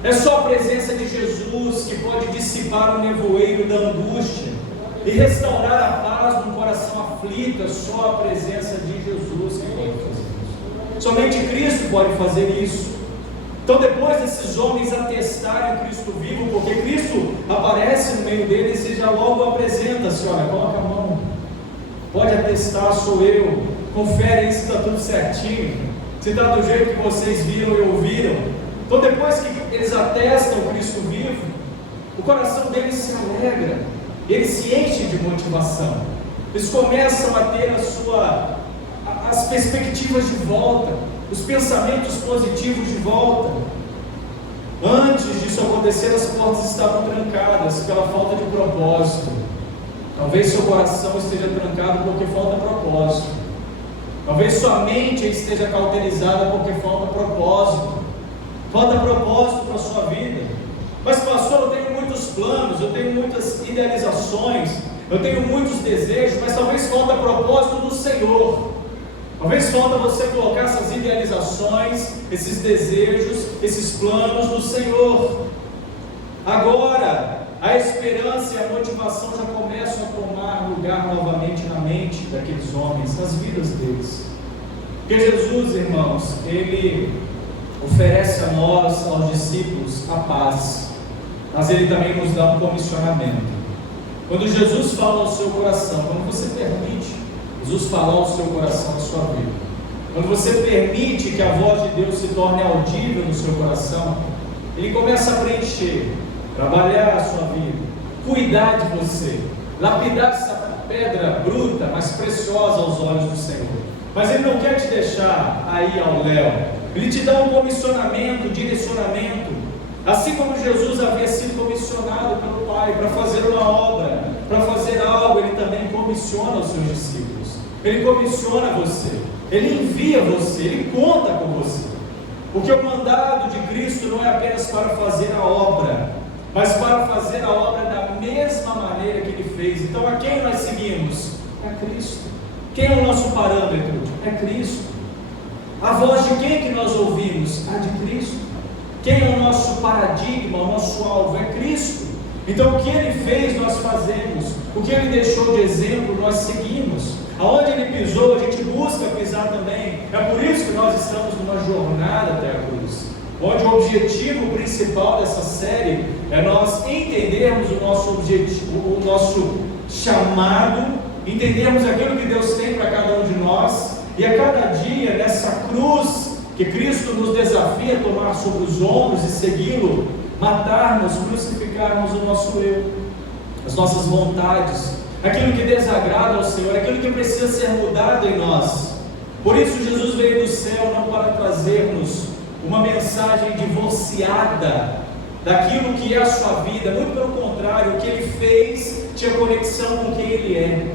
É só a presença de Jesus que pode dissipar o nevoeiro da angústia e restaurar a paz num coração aflito. É só a presença de Jesus que pode fazer isso. Somente Cristo pode fazer isso. Então, depois desses homens atestarem Cristo vivo, porque Cristo aparece no meio deles e já logo apresenta-se: olha, coloca a mão, pode atestar, sou eu, confere aí se está tudo certinho, se está do jeito que vocês viram e ouviram. Então, depois que eles atestam Cristo vivo, o coração deles se alegra, eles se enchem de motivação, eles começam a ter as perspectivas de volta, os pensamentos positivos de volta. Antes disso acontecer, as portas estavam trancadas pela falta de propósito. Talvez seu coração esteja trancado porque falta propósito. Talvez sua mente esteja cauterizada porque falta propósito. Falta propósito para a sua vida. Mas pastor, eu tenho muitos planos, eu tenho muitas idealizações, eu tenho muitos desejos, mas talvez falta propósito do Senhor. Talvez falta você colocar essas idealizações, esses desejos, esses planos no Senhor. Agora, a esperança e a motivação já começam a tomar lugar novamente na mente daqueles homens, nas vidas deles. Porque Jesus, irmãos, Ele oferece a nós, aos discípulos, a paz, mas Ele também nos dá um comissionamento. Quando Jesus fala ao seu coração, quando você permite Jesus falar ao seu coração, na sua vida, quando você permite que a voz de Deus se torne audível no seu coração, Ele começa a preencher, trabalhar a sua vida, cuidar de você, lapidar essa pedra bruta, mas preciosa aos olhos do Senhor. Mas Ele não quer te deixar aí ao léu. Ele te dá um comissionamento, direcionamento, assim como Jesus havia sido comissionado pelo Pai para fazer uma obra, para fazer algo. Ele também comissiona os seus discípulos, Ele comissiona você, Ele envia você, Ele conta com você, porque o mandado de Cristo não é apenas para fazer a obra, mas para fazer a obra da mesma maneira que Ele fez. Então, a quem nós seguimos? É Cristo. Quem é o nosso parâmetro? É Cristo. A voz de quem que nós ouvimos? A de Cristo. Quem é o nosso paradigma, o nosso alvo? É Cristo. Então o que Ele fez, nós fazemos. O que Ele deixou de exemplo, nós seguimos. Aonde Ele pisou, a gente busca pisar também. É por isso que nós estamos numa jornada até a cruz, onde o objetivo principal dessa série é nós entendermos o nosso objetivo, o nosso chamado, entendermos aquilo que Deus tem para cada um de nós. E a cada dia, nessa cruz que Cristo nos desafia a tomar sobre os ombros e segui-lo, matarmos, crucificarmos o nosso eu, as nossas vontades, aquilo que desagrada ao Senhor, aquilo que precisa ser mudado em nós. Por isso Jesus veio do céu não para trazer-nos uma mensagem divorciada daquilo que é a sua vida. Muito pelo contrário, o que ele fez tinha conexão com quem ele é.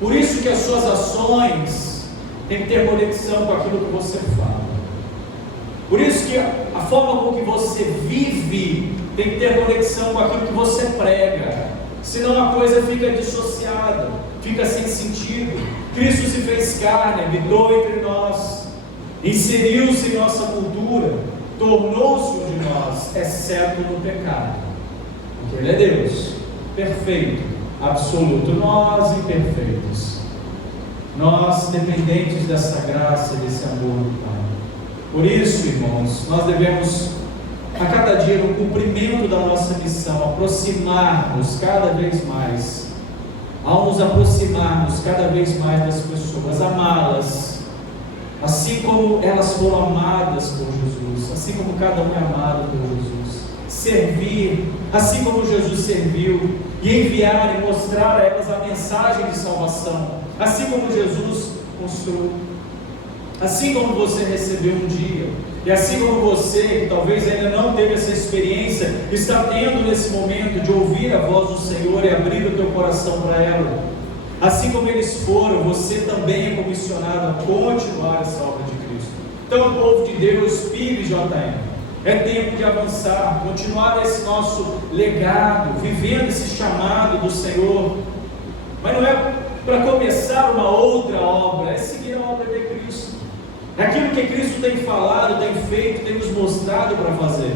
Por isso que as suas ações têm que ter conexão com aquilo que você fala. Por isso que a forma com que você vive tem que ter conexão com aquilo que você prega. Senão a coisa fica dissociada, fica sem sentido. Cristo se fez carne, habitou entre nós, inseriu-se em nossa cultura, tornou-se um de nós, exceto no pecado. Porque Ele é Deus, perfeito, absoluto, nós imperfeitos, nós dependentes dessa graça, desse amor do Pai. Por isso, irmãos, nós devemos a cada dia, no cumprimento da nossa missão, aproximar-nos cada vez mais. Ao nos aproximarmos cada vez mais das pessoas, amá-las, assim como elas foram amadas por Jesus, assim como cada um é amado por Jesus. Servir, assim como Jesus serviu, e enviar e mostrar a elas a mensagem de salvação, assim como Jesus mostrou. Assim como você recebeu um dia, e assim como você, que talvez ainda não teve essa experiência, está tendo nesse momento de ouvir a voz do Senhor e abrir o teu coração para ela, assim como eles foram, você também é comissionado a continuar essa obra de Cristo. Então, povo de Deus, PIB JM, é tempo de avançar, continuar esse nosso legado, vivendo esse chamado do Senhor, mas não é para começar uma outra obra, é seguir a obra de Cristo. Aquilo que Cristo tem falado, tem feito, tem nos mostrado para fazer.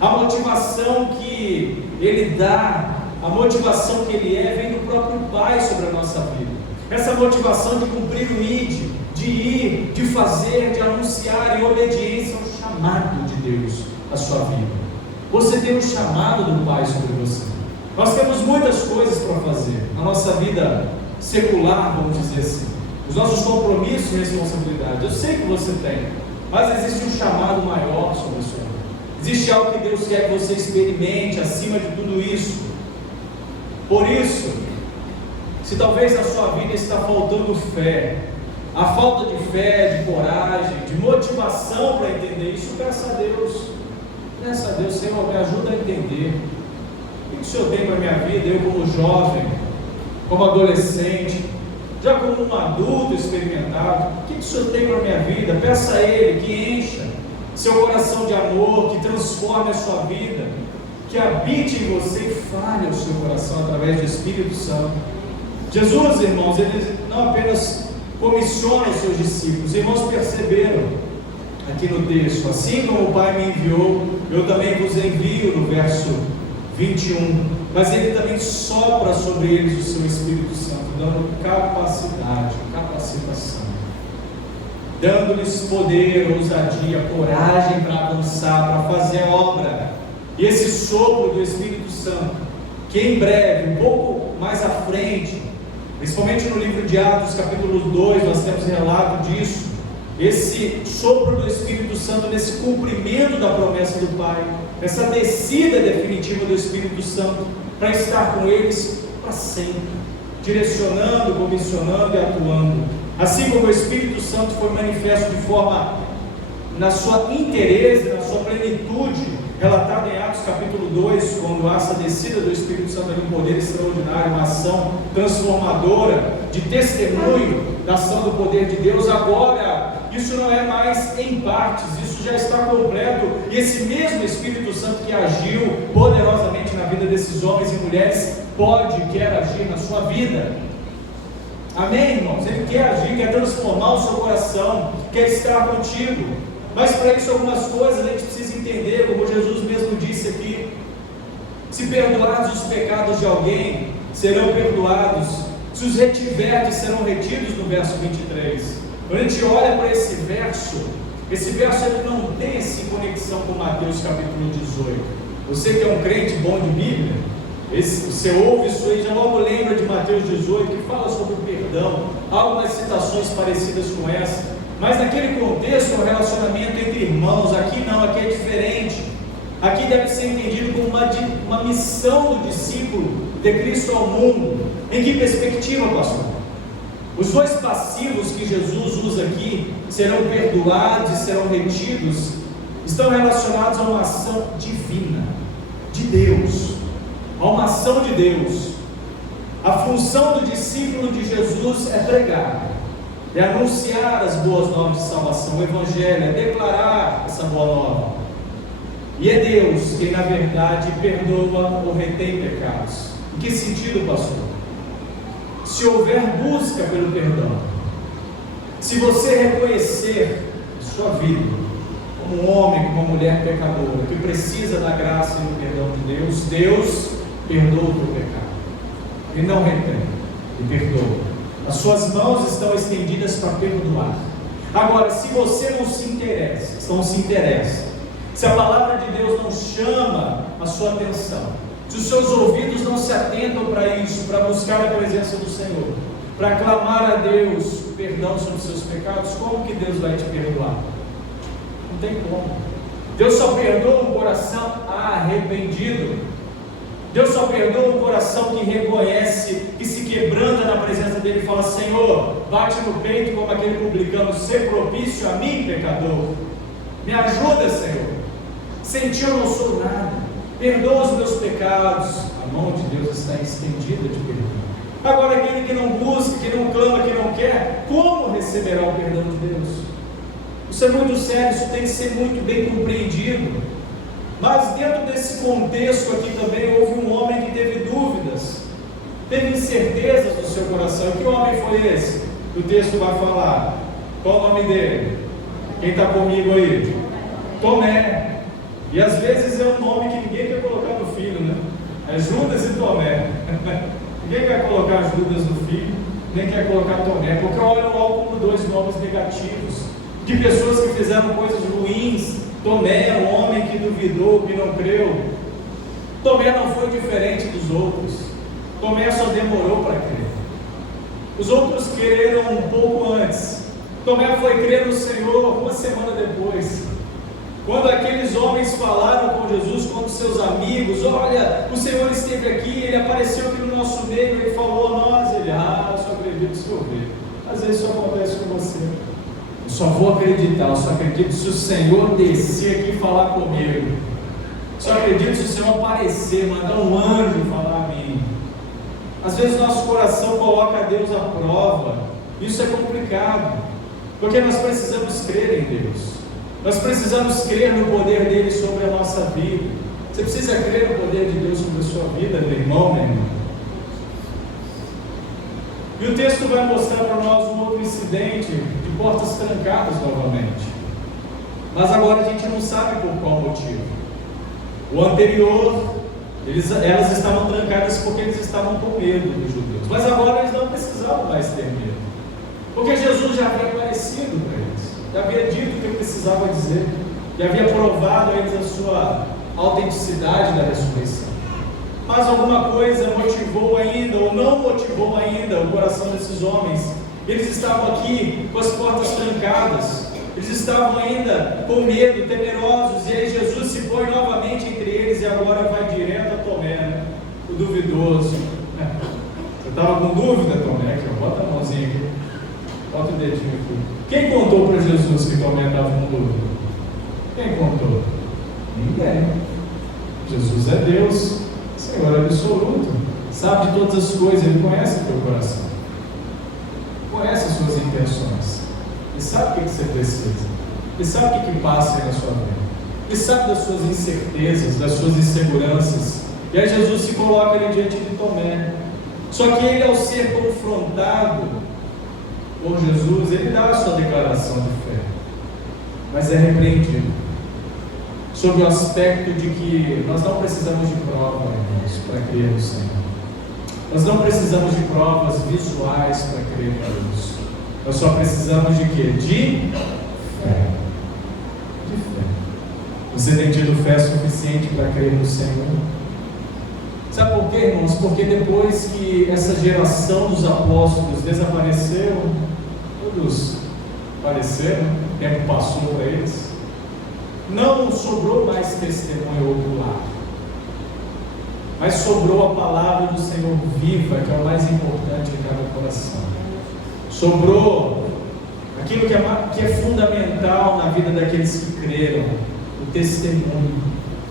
A motivação que Ele dá, a motivação que Ele é, vem do próprio Pai sobre a nossa vida. Essa motivação de cumprir o ID, de ir, de fazer, de anunciar em obediência ao chamado de Deus à sua vida. Você tem um chamado do Pai sobre você. Nós temos muitas coisas para fazer na nossa vida secular, vamos dizer assim. Os nossos compromissos e responsabilidades, eu sei que você tem, mas existe um chamado maior sobre a sua vida. Existe algo que Deus quer que você experimente acima de tudo isso. Por isso, se talvez na sua vida está faltando fé, a falta de fé, de coragem, de motivação para entender isso, peça a Deus. Peça a Deus, Senhor, me ajuda a entender. O que o Senhor tem para a minha vida? Eu como jovem, como adolescente, já como um adulto experimentado, o que o Senhor tem para a minha vida? Peça a Ele que encha seu coração de amor, que transforme a sua vida, que habite em você e fale ao seu coração através do Espírito Santo. Jesus, irmãos, Ele não apenas comissiona os seus discípulos, os irmãos perceberam aqui no texto, assim como o Pai me enviou, eu também vos envio, no verso 21, mas Ele também sopra sobre eles o seu Espírito Santo, dando capacidade, capacitação, dando-lhes poder, ousadia, coragem para avançar, para fazer a obra. E esse sopro do Espírito Santo, que em breve, um pouco mais à frente, principalmente no livro de Atos, capítulo 2, nós temos relato disso, esse sopro do Espírito Santo, nesse cumprimento da promessa do Pai, essa descida definitiva do Espírito Santo, para estar com eles para sempre, direcionando, comissionando e atuando. Assim como o Espírito Santo foi manifesto de forma, na sua inteireza, na sua plenitude, relatado em Atos capítulo 2, quando há essa descida do Espírito Santo em um poder extraordinário, uma ação transformadora, de testemunho da ação do poder de Deus. Agora, isso não é mais em partes, isso já está completo, e esse mesmo Espírito Santo que agiu poderosamente na vida desses homens e mulheres, pode e quer agir na sua vida. Amém, irmãos? Ele quer agir, quer transformar o seu coração, quer estar contigo, mas para isso algumas coisas a gente precisa entender, como Jesus mesmo disse aqui: se perdoados os pecados de alguém, serão perdoados, se os retiverdes, serão retidos, no verso 23. Quando a gente olha para esse verso ele não tem essa conexão com Mateus capítulo 18. Você que é um crente bom de Bíblia, você ouve isso aí, já logo lembra de Mateus 18, que fala sobre o perdão, algumas citações parecidas com essa, mas naquele contexto é um relacionamento entre irmãos. Aqui não, aqui é diferente. Aqui deve ser entendido como uma missão do discípulo de Cristo ao mundo. Em que perspectiva, pastor? Os dois passivos que Jesus usa aqui, serão perdoados e serão retidos, estão relacionados a uma ação divina, de Deus, a uma ação de Deus. A função do discípulo de Jesus é pregar, é anunciar as boas novas de salvação, o Evangelho, é declarar essa boa nova. E é Deus quem, na verdade, perdoa ou retém pecados. Em que sentido, pastor? Se houver busca pelo perdão, se você reconhecer a sua vida como um homem, como uma mulher pecadora, que precisa da graça e do perdão de Deus, Deus perdoa o teu pecado. Ele não retém, Ele perdoa. As suas mãos estão estendidas para perdoar. Agora, se você não se interessa, se a palavra de Deus não chama a sua atenção, se os seus ouvidos não se atentam para isso, para buscar a presença do Senhor, para clamar a Deus perdão sobre os seus pecados, como que Deus vai te perdoar? Não tem como. Deus só perdoa um coração arrependido. Deus só perdoa um coração que reconhece, que se quebranta na presença dele e fala: Senhor, bate no peito como aquele publicano, ser propício a mim, pecador. Me ajuda, Senhor. Sem ti eu não sou nada. Perdoa os meus pecados. A mão de Deus está estendida de perdão. Agora, aquele que não busca, que não clama, que não quer, como receberá o perdão de Deus? Isso é muito sério, isso tem que ser muito bem compreendido. Mas dentro desse contexto aqui também houve um homem que teve dúvidas, teve incertezas no seu coração. Que homem foi esse? O texto vai falar. Qual o nome dele? Quem está comigo aí? Tomé. E às vezes é um nome que ninguém quer colocar no filho, né? É Judas e Tomé. Ninguém quer colocar Judas no filho, nem quer colocar Tomé, porque olham logo como dois nomes negativos, de pessoas que fizeram coisas ruins. Tomé é um homem que duvidou, que não creu. Tomé não foi diferente dos outros. Tomé só demorou para crer. Os outros creram um pouco antes. Tomé foi crer no Senhor uma semana depois. Quando aqueles homens falaram com Jesus, quando seus amigos: olha, o Senhor esteve aqui, Ele apareceu aqui no nosso meio, Ele falou a nós. Ele: eu só acredito se eu ver. Às vezes isso acontece com você. Eu só vou acreditar, eu só acredito se o Senhor descer aqui e falar comigo. Eu só acredito se o Senhor aparecer, mandar um anjo falar a mim. Às vezes nosso coração coloca Deus à prova. Isso é complicado, porque nós precisamos crer em Deus. Nós precisamos crer no poder dele sobre a nossa vida. Você precisa crer no poder de Deus sobre a sua vida, meu irmão, minha irmã. E o texto vai mostrar para nós um outro incidente de portas trancadas novamente. Mas agora a gente não sabe por qual motivo. O anterior, elas estavam trancadas porque eles estavam com medo dos judeus. Mas agora eles não precisavam mais ter medo, porque Jesus já havia aparecido para eles. Já havia dito o que ele precisava dizer, já havia provado a eles a sua autenticidade da ressurreição. Mas alguma coisa motivou ainda, ou não motivou ainda, o coração desses homens. Eles estavam aqui com as portas trancadas, eles estavam ainda com medo, temerosos, e aí Jesus se põe novamente entre eles e agora vai direto a Tomé, né? O duvidoso. Você estava com dúvida, Tomé? Aqui, bota a mãozinha aqui, bota o dedinho aqui. Quem contou para Jesus que Tomé estava com dúvida? Quem contou? Ninguém. Jesus é Deus, Senhor absoluto, sabe de todas as coisas, Ele conhece o teu coração, conhece as suas intenções, Ele sabe o que você precisa, Ele sabe o que passa aí na sua vida, Ele sabe das suas incertezas, das suas inseguranças. E aí Jesus se coloca ali diante de Tomé. Só que ele, ao ser confrontado por Jesus, ele dá a sua declaração de fé, mas é repreendido, sob o aspecto de que nós não precisamos de prova, irmãos, para crer no Senhor. Nós não precisamos de provas visuais para crer em Deus. Nós só precisamos de quê? De fé. De fé. Você tem tido fé suficiente para crer no Senhor? Sabe por quê, irmãos? Porque depois que essa geração dos apóstolos desapareceu, todos apareceram, o tempo passou para eles, não sobrou mais testemunho ocular, mas sobrou a palavra do Senhor viva, que é o mais importante em cada coração. Sobrou aquilo que é fundamental na vida daqueles que creram, o testemunho.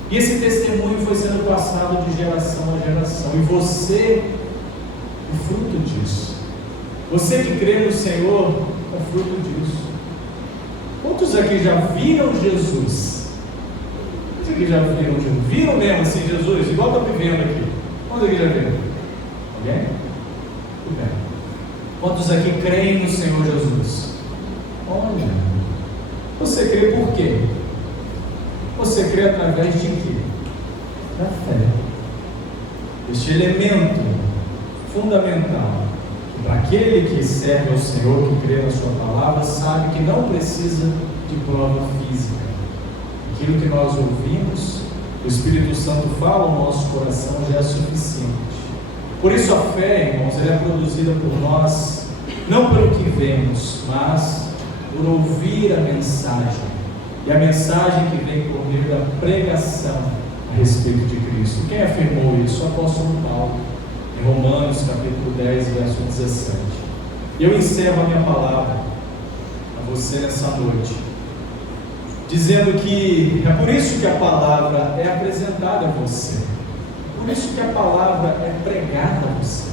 E esse testemunho foi sendo passado de geração a geração. E você é fruto disso. Você que crê no Senhor é fruto disso. Quantos aqui já viram Jesus? Quantos aqui já viram Jesus? Viram mesmo assim Jesus? Igual está vivendo aqui. Quantos aqui já viram? Alguém? Tudo bem. Quantos aqui creem no Senhor Jesus? Olha. Você crê por quê? Você crê através de quê? Da fé. Este elemento fundamental, que para aquele que serve ao Senhor, que crê na sua palavra, sabe que não precisa de prova física. Aquilo que nós ouvimos, o Espírito Santo fala ao nosso coração, já é suficiente. Por isso a fé, irmãos, ela é produzida por nós, não pelo que vemos, mas por ouvir a mensagem. E a mensagem que vem por meio da pregação a respeito de Cristo. Quem afirmou isso? O apóstolo Paulo, em Romanos capítulo 10, verso 17. E eu encerro a minha palavra a você nessa noite, dizendo que é por isso que a palavra é apresentada a você, é por isso que a palavra é pregada a você,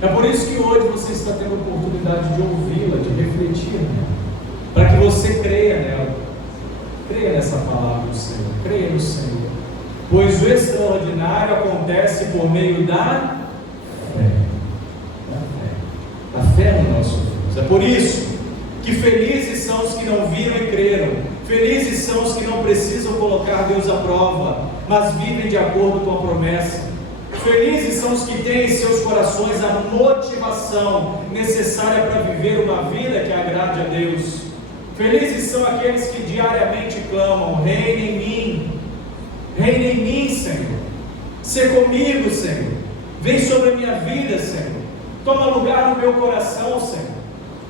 é por isso que hoje você está tendo a oportunidade de ouvi-la, de refletir nela, para que você creia nela. Creia nessa palavra do Senhor, creia no Senhor, pois o extraordinário acontece por meio da fé, da fé no nosso Deus. É por isso que felizes são os que não viram e creram, felizes são os que não precisam colocar Deus à prova, mas vivem de acordo com a promessa. Felizes são os que têm em seus corações a motivação necessária para viver uma vida que agrade a Deus. Felizes são aqueles que diariamente clamam: reina em mim, Senhor, sê comigo, Senhor, vem sobre a minha vida, Senhor, toma lugar no meu coração, Senhor.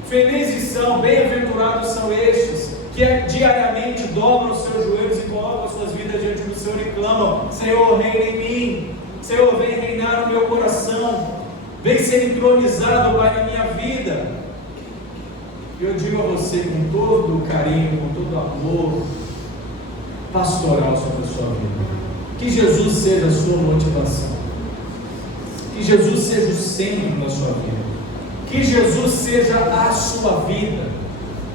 Felizes são, bem-aventurados são estes, que diariamente dobram os seus joelhos e colocam as suas vidas diante do Senhor e clamam: Senhor, reina em mim, Senhor, vem reinar no meu coração, vem ser entronizado, Pai, na minha vida. Eu digo a você com todo carinho, com todo amor pastoral sobre a sua vida, que Jesus seja a sua motivação, que Jesus seja o centro da sua vida, que Jesus seja a sua vida,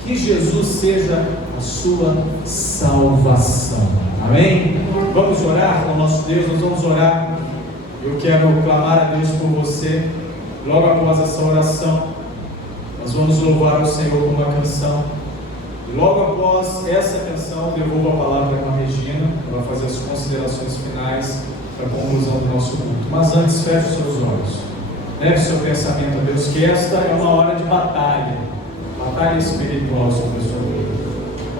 que Jesus seja a sua salvação. Amém? Vamos orar com o nosso Deus, nós vamos orar. Eu quero clamar a Deus por você. Logo após essa oração, nós vamos louvar o Senhor com uma canção. E logo após essa canção, eu devolvo a palavra com a Regina, para fazer as considerações finais para a conclusão do nosso culto. Mas antes, feche os seus olhos. Leve seu pensamento a Deus, que esta é uma hora de batalha espiritual sobre a sua vida,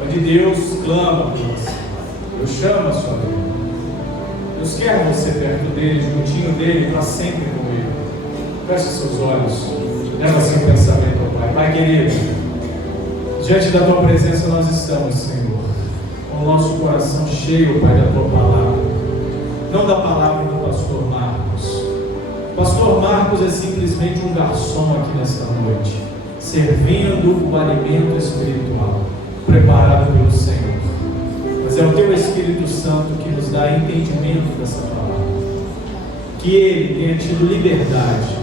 onde Deus clama por você, Deus chama a sua vida. Deus quer você perto dele, juntinho dele, para sempre com ele. Feche seus olhos. Leva seu pensamento ao Pai. Pai querido, diante da Tua presença nós estamos, Senhor, com o nosso coração cheio, Pai, da Tua palavra. Não da palavra do pastor Marcos. Pastor Marcos é simplesmente um garçom aqui nesta noite, servindo o alimento espiritual, preparado pelo Senhor. Mas é o Teu Espírito Santo que nos dá entendimento dessa palavra. Que Ele tenha tido liberdade,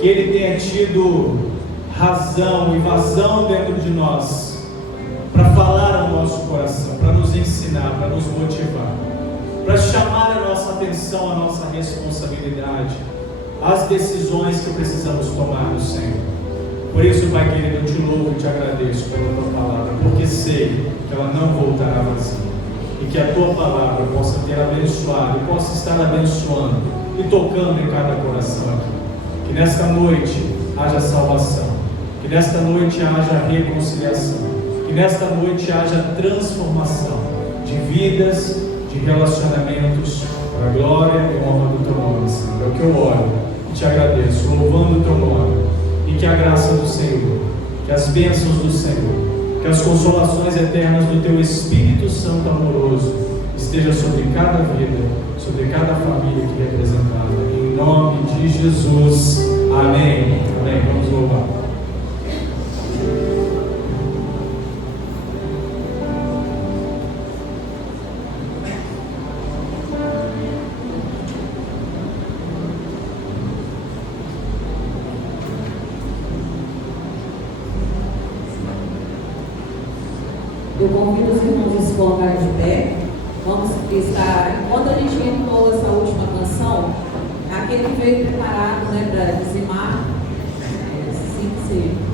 que Ele tenha tido razão e vazão dentro de nós, para falar ao nosso coração, para nos ensinar, para nos motivar, para chamar a nossa atenção, a nossa responsabilidade, as decisões que precisamos tomar no Senhor. Por isso, Pai querido, eu te louvo e te agradeço pela Tua palavra, porque sei que ela não voltará vazia, e que a Tua palavra possa ter abençoado, e possa estar abençoando e tocando em cada coração aqui. Que nesta noite haja salvação, que nesta noite haja reconciliação, que nesta noite haja transformação de vidas, de relacionamentos, para a glória e honra do Teu nome, Senhor. É o que eu oro e te agradeço, louvando o Teu nome, e que a graça do Senhor, que as bênçãos do Senhor, que as consolações eternas do Teu Espírito Santo amoroso esteja sobre cada vida, sobre cada família aqui representada. Em nome de Jesus. Amém. Amém. Vamos louvar. convido os irmãos a se colocarem de pé. Vamos estar, enquanto a gente entrou essa última canção, aquele que veio preparado, né, para dizimar, assim que seja.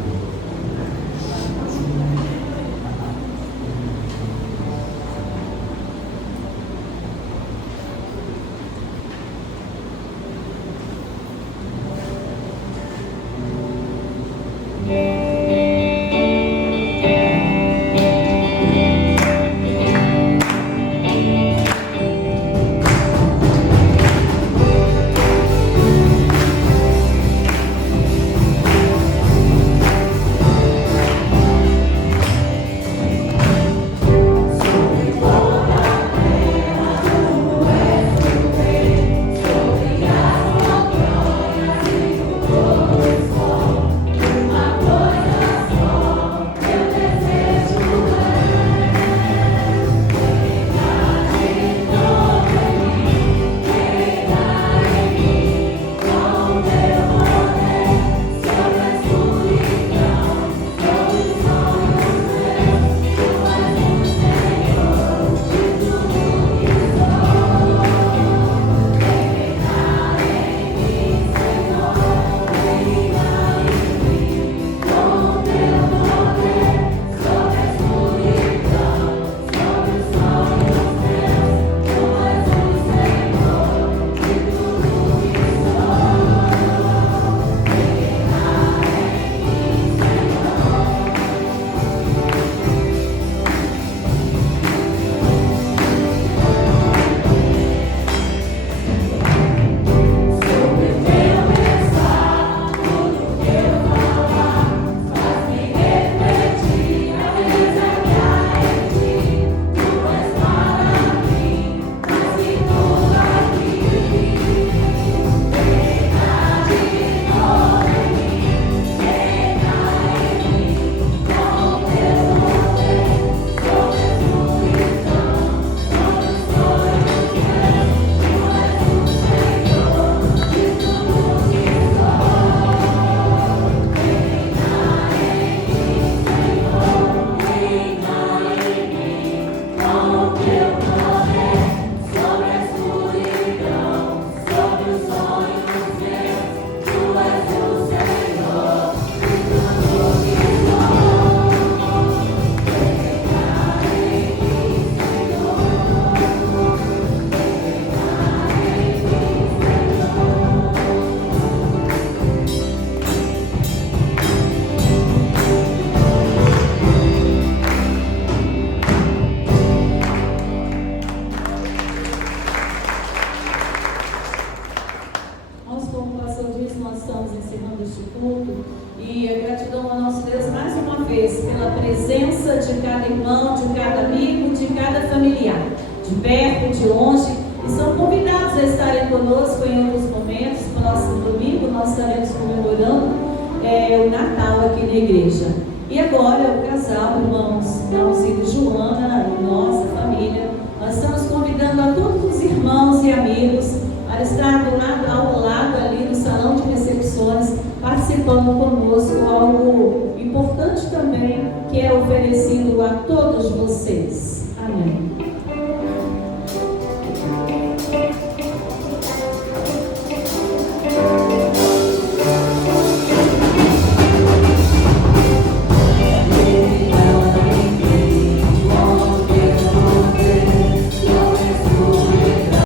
E a gratidão ao nosso Deus mais uma vez pela presença de cada irmão, de cada amigo, de cada familiar, de perto, de longe, e são convidados a estarem conosco em outros momentos. Próximo domingo nós estaremos comemorando o Natal aqui na igreja. E agora o casal, irmãos e Joana, e nós, a família, nós estamos convidando a todos os irmãos e amigos para estar ao lado ali no salão de recepções, participando conosco, algo importante também que é oferecido a todos vocês. Amém.